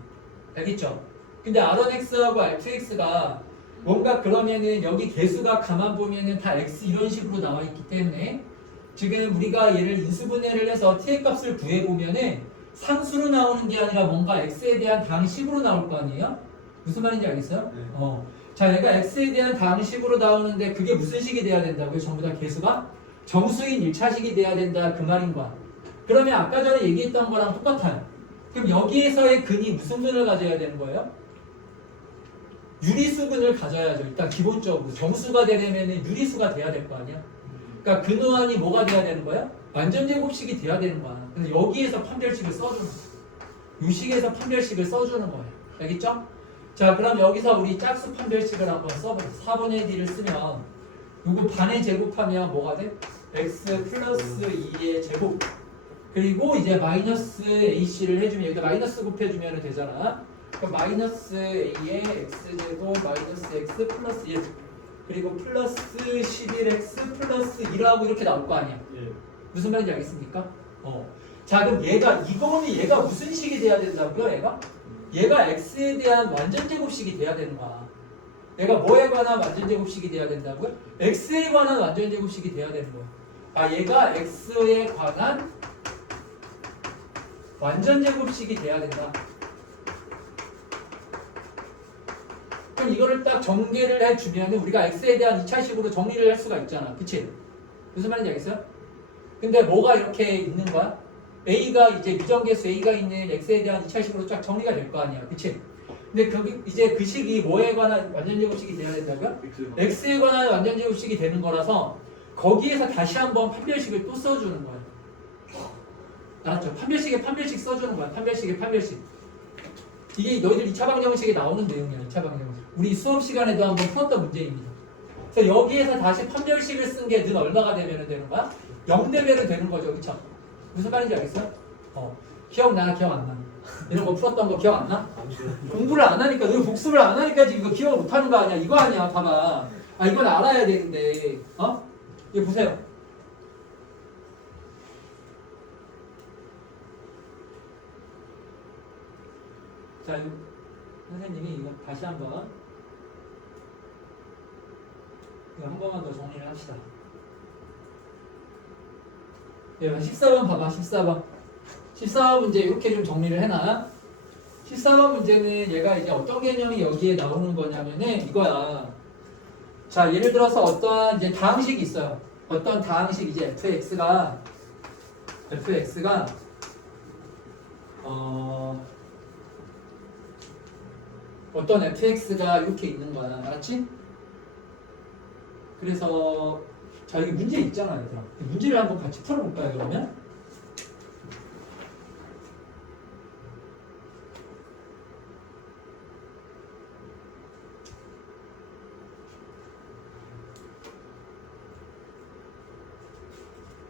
알겠죠? 근데 R1x하고 R2x가 뭔가 그러면은 여기 개수가 가만 보면은 다 x 이런 식으로 나와 있기 때문에 지금 우리가 얘를 인수분해를 해서 t의 값을 구해보면은 상수로 나오는 게 아니라 뭔가 x에 대한 당식으로 나올 거 아니에요? 무슨 말인지 알겠어요? 네. 자, 얘가 x에 대한 당식으로 나오는데 그게 무슨 식이 돼야 된다고요? 전부 다 개수가 정수인 1차식이 돼야 된다 그 말인 거야. 그러면 아까 전에 얘기했던 거랑 똑같아요. 그럼 여기에서의 근이 무슨 근을 가져야 되는 거예요? 유리수근을 가져야죠. 일단 기본적으로 정수가 되려면 유리수가 돼야 될 거 아니야? 그러니까 근호환이 뭐가 돼야 되는 거야? 완전제곱식이 돼야 되는 거야. 그래서 여기에서 판별식을 써주는 거야. 이 식에서 판별식을 써주는 거예요. 알겠죠? 자, 그럼 여기서 우리 짝수 판별식을 한번 써보자. 4분의 d를 쓰면 요거 반에 제곱하면 뭐가 돼? x 플러스 2의 제곱. 그리고 이제 마이너스 ac를 해주면 여기다 마이너스 곱해주면 되잖아. 그럼 마이너스 a의 x제곱 마이너스 x 플러스 1 그리고 플러스 11x 플러스 1하고 이렇게 나올 거 아니야. 예. 무슨 말인지 알겠습니까? 자, 그럼 얘가 무슨 식이 돼야 된다고요? 얘가 x에 대한 완전제곱식이 돼야 되는 거야. 얘가 뭐에 관한 완전제곱식이 돼야 된다고요? x에 관한 완전제곱식이 돼야 되는 거야. 아, 얘가 x에 관한 완전제곱식이 돼야 된다. 그럼 이거를 딱 전개를 해주면 우리가 x에 대한 2차식으로 정리를 할 수가 있잖아. 그치? 무슨 말인지 알겠어요? 근데 뭐가 이렇게 있는 거야? a가 이제 미정계수 a가 있는 x에 대한 2차식으로 쫙 정리가 될 거 아니야. 그치? 근데 이제 그 식이 뭐에 관한 완전제곱식이 돼야 된다고요? x에 관한 완전제곱식이 되는 거라서 거기에서 다시 한번 판별식을 또 써주는 거야. 알았죠? 판별식에 판별식 써주는 거야. 판별식에 판별식. 이게 너희들 2차 방정식에 나오는 내용이야. 2차 방정식. 우리 수업 시간에도 한번 풀었던 문제입니다. 그래서 여기에서 다시 판별식을 쓴 게 는 얼마가 되면 되는 거야? 0 되면 되는 거죠. 그쵸? 무슨 말인지 알겠어요? 기억나? 기억 안 나? 이런 거 풀었던 거 기억 안 나? 공부를 안 하니까, 너희 복습을 안 하니까 지금 이거 기억을 못 하는 거 아니야? 이거 아니야. 봐봐. 아, 이건 알아야 되는데. 이거 보세요. 자, 선생님이 이거 다시 한번 이거 한 번만 더 정리를 합시다. 14번 봐봐. 14번 문제 이렇게 좀 정리를 해놔. 14번 문제는 얘가 이제 어떤 개념이 여기에 나오는 거냐면은 이거야. 자, 예를 들어서 어떠한 이제 다항식이 있어요. 어떤 다항식 이제 fx가 어떤 fx가 이렇게 있는 거야. 알았지? 그래서 자, 여기 문제 있잖아, 얘들아. 문제를 한번 같이 풀어볼까요, 그러면?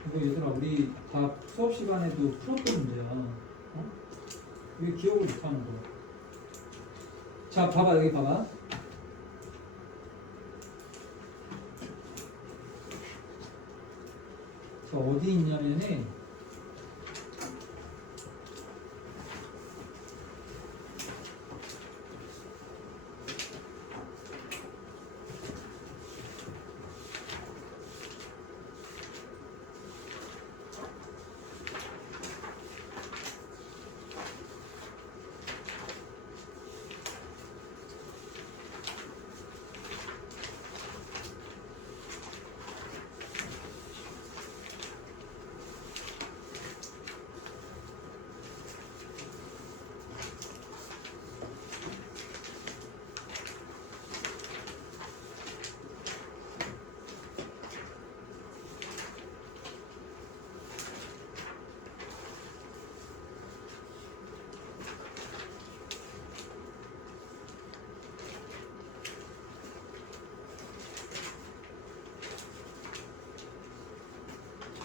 이거 얘들아, 우리 다 수업 시간에도 풀었던 문제야. 왜 기억을 못하는 거야? 자, 봐봐, 여기 봐봐. 자, 어디 있냐면은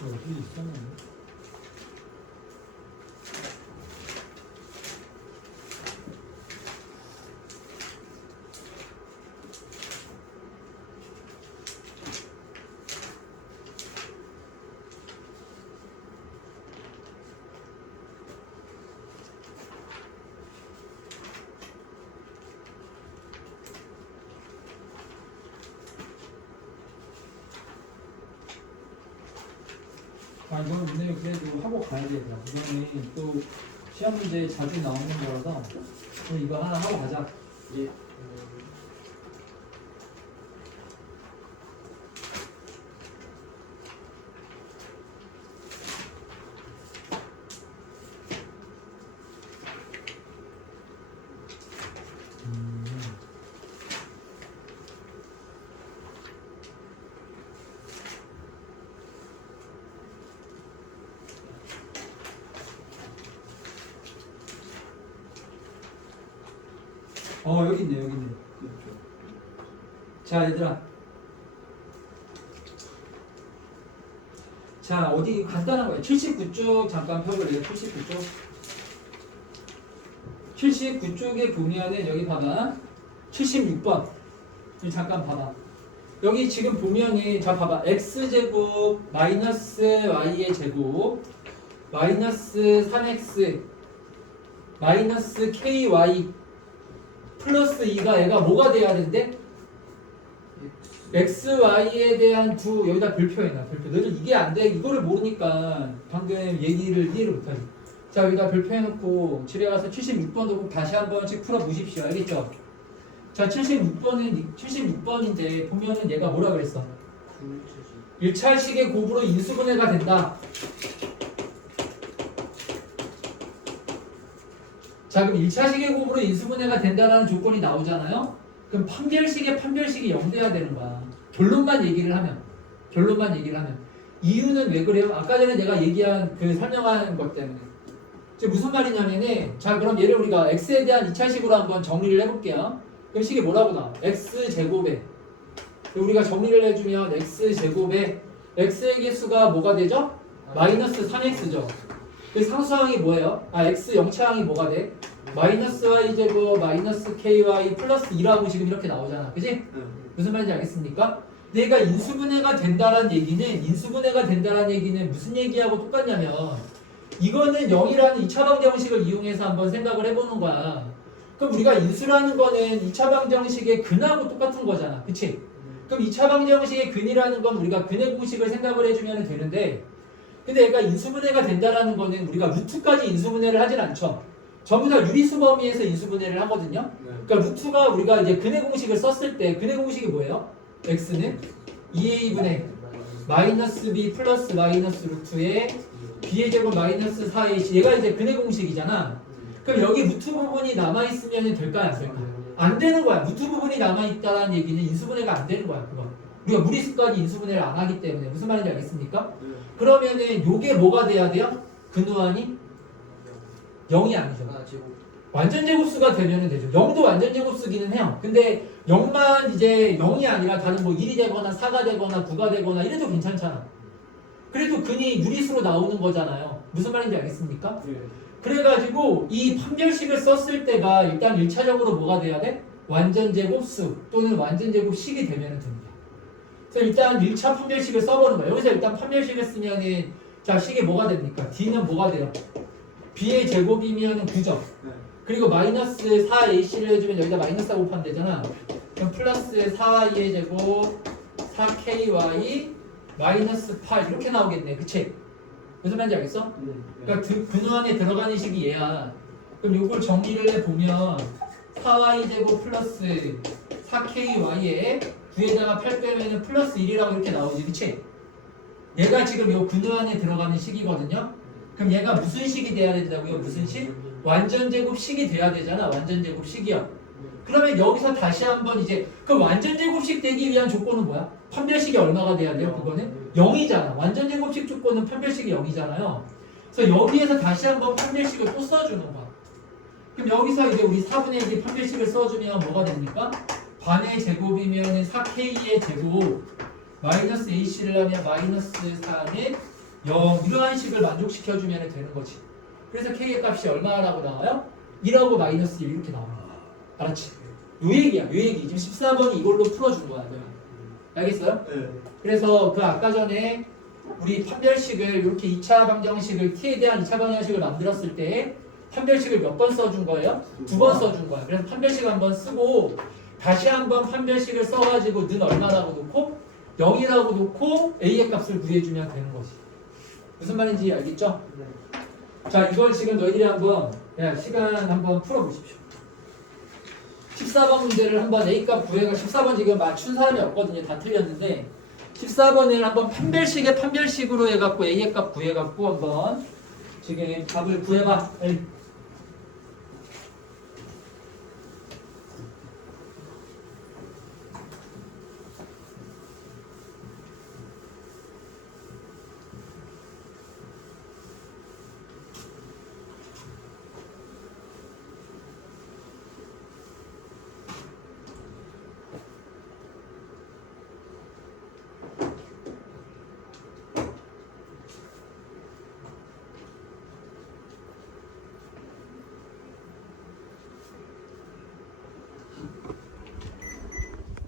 어디 있었는데? 아 이건 오늘 그래도 하고 가야 되더라. 이거는 또 시험 문제 자주 나오는 거라서 오늘 이거 하나 하고 가자. 예. 여기 있네 여기 있네. 자 얘들아. 자 어디 간단한 거야. 79쪽 잠깐 펴볼래요. 79쪽. 79쪽에 보면은 여기 봐봐. 76번. 여기 잠깐 봐봐. 여기 지금 보면은 자 봐봐. x제곱 마이너스 y의 제곱 마이너스 3x 마이너스 ky 플러스 2가 얘가 뭐가 돼야 되는데? x, y에 대한 두 여기다 별표해놔. 별표. 너희들 이게 안 돼. 이거를 모르니까 방금 얘기를 이해를 못하지. 자 여기다 별표해놓고 집에 가서 76번도 꼭 다시 한 번씩 풀어보십시오. 알겠죠? 자 76번인데 보면은 얘가 뭐라 그랬어? 1차식의 곱으로 인수분해가 된다. 자 그럼 1차식의 곱으로 인수분해가 된다라는 조건이 나오잖아요. 그럼 판별식의 판별식이 0돼야 되는 거야. 결론만 얘기를 하면. 이유는 왜 그래요? 아까 전에 내가 얘기한 그 설명한 것 때문에. 지금 무슨 말이냐면은 자 그럼 얘를 우리가 x에 대한 2차식으로 한번 정리를 해볼게요. 그럼 식이 뭐라고 나와? x제곱에 우리가 정리를 해주면 x제곱에 x의 개수가 뭐가 되죠? 마이너스 3x죠. 그 상수항이 뭐예요? x 0차항이 뭐가 돼? 마이너스 y제곱 마이너스 ky 플러스 2라고 지금 이렇게 나오잖아. 그지? 무슨 말인지 알겠습니까? 내가 인수분해가 된다는 얘기는 무슨 얘기하고 똑같냐면 이거는 0이라는 2차 방정식을 이용해서 한번 생각을 해보는 거야. 그럼 우리가 인수라는 거는 2차 방정식의 근하고 똑같은 거잖아. 그치? 그럼 2차 방정식의 근이라는 건 우리가 근의 공식을 생각을 해주면 되는데 근데 얘가 인수분해가 된다라는 거는 우리가 루트까지 인수분해를 하진 않죠. 전부 다 유리수 범위에서 인수분해를 하거든요. 그러니까 루트가 우리가 이제 근의 공식을 썼을 때 근의 공식이 뭐예요? x는 2a분의 마이너스 b 플러스 마이너스 루트에 b의 제곱 마이너스 4ac 얘가 이제 근의 공식이잖아. 그럼 여기 루트 부분이 남아있으면 될까요? 안 될까요? 안 되는 거야. 루트 부분이 남아있다는 얘기는 인수분해가 안 되는 거야. 그거. 우리가 무리수까지 인수분해를 안 하기 때문에 무슨 말인지 알겠습니까? 그러면은 요게 뭐가 돼야 돼요? 근우한이 0이 아니죠. 완전 제곱수가 되면 되죠. 0도 완전 제곱수기는 해요. 근데 0만 이제 0이 아니라 다른 뭐 1이 되거나 4가 되거나 9가 되거나 이래도 괜찮잖아. 그래도 근이 유리수로 나오는 거잖아요. 무슨 말인지 알겠습니까? 그래가지고 이 판별식을 썼을 때가 일단 1차적으로 뭐가 돼야 돼? 완전 제곱수 또는 완전 제곱식이 되면 됩니다. 그래서 일단 1차 판별식을 써보는 거예요. 여기서 일단 판별식을 쓰면은 자 식이 뭐가 됩니까? D는 뭐가 돼요? B의 제곱이면 9죠. 그리고 마이너스 4ac를 해주면 여기다 마이너스 4 곱하면 되잖아. 그럼 플러스 4y의 제곱 4ky 마이너스 8 이렇게 나오겠네. 그치? 무슨 말인지 알겠어? 그러니까 근우 안에 들어가는 식이 얘야. 그럼 요걸 정리를 해보면 4y 제곱 플러스 4ky에 9에다가 8 빼면 플러스 1이라고 이렇게 나오지. 그치? 얘가 지금 요 근우 안에 들어가는 식이거든요. 그럼 얘가 무슨 식이 돼야 된다고요? 무슨 식? 완전 제곱식이 돼야 되잖아. 완전 제곱식이야. 그러면 여기서 다시 한번 이제 그 완전 제곱식 되기 위한 조건은 뭐야? 판별식이 얼마가 돼야 돼요? 그거는 0이잖아. 완전 제곱식 조건은 판별식이 0이잖아요. 그래서 여기에서 다시 한번 판별식을 또 써주는 거야. 그럼 여기서 이제 우리 4분의 1이 판별식을 써주면 뭐가 됩니까? 반의 제곱이면 4k의 제곱 마이너스 ac를 하면 마이너스 4의 0 이러한 식을 만족시켜주면 되는 거지. 그래서 K의 값이 얼마라고 나와요? 1하고 마이너스 1 이렇게 나와요. 알았지? 요 얘기야, 요 얘기. 지금 14번이 이걸로 풀어준 거야. 내가. 알겠어요? 네. 그래서 그 아까 전에 우리 판별식을 이렇게 2차 방정식을 t에 대한 2차 방정식을 만들었을 때 판별식을 몇 번 써준 거예요? 2번 써준 거야. 그래서 판별식 한번 쓰고 다시 한번 판별식을 써가지고 는 얼마라고 놓고 0이라고 놓고 a의 값을 구해주면 되는 거지. 무슨 말인지 알겠죠? 자, 이걸 지금 너희들이 한번 시간 한번 풀어보십시오. 14번 문제를 한번 A값 구해가 14번 지금 맞춘 사람이 없거든요. 다 틀렸는데 14번을 한번 판별식으로 해갖고 A의 값 구해갖고 한번 지금 답을 구해봐.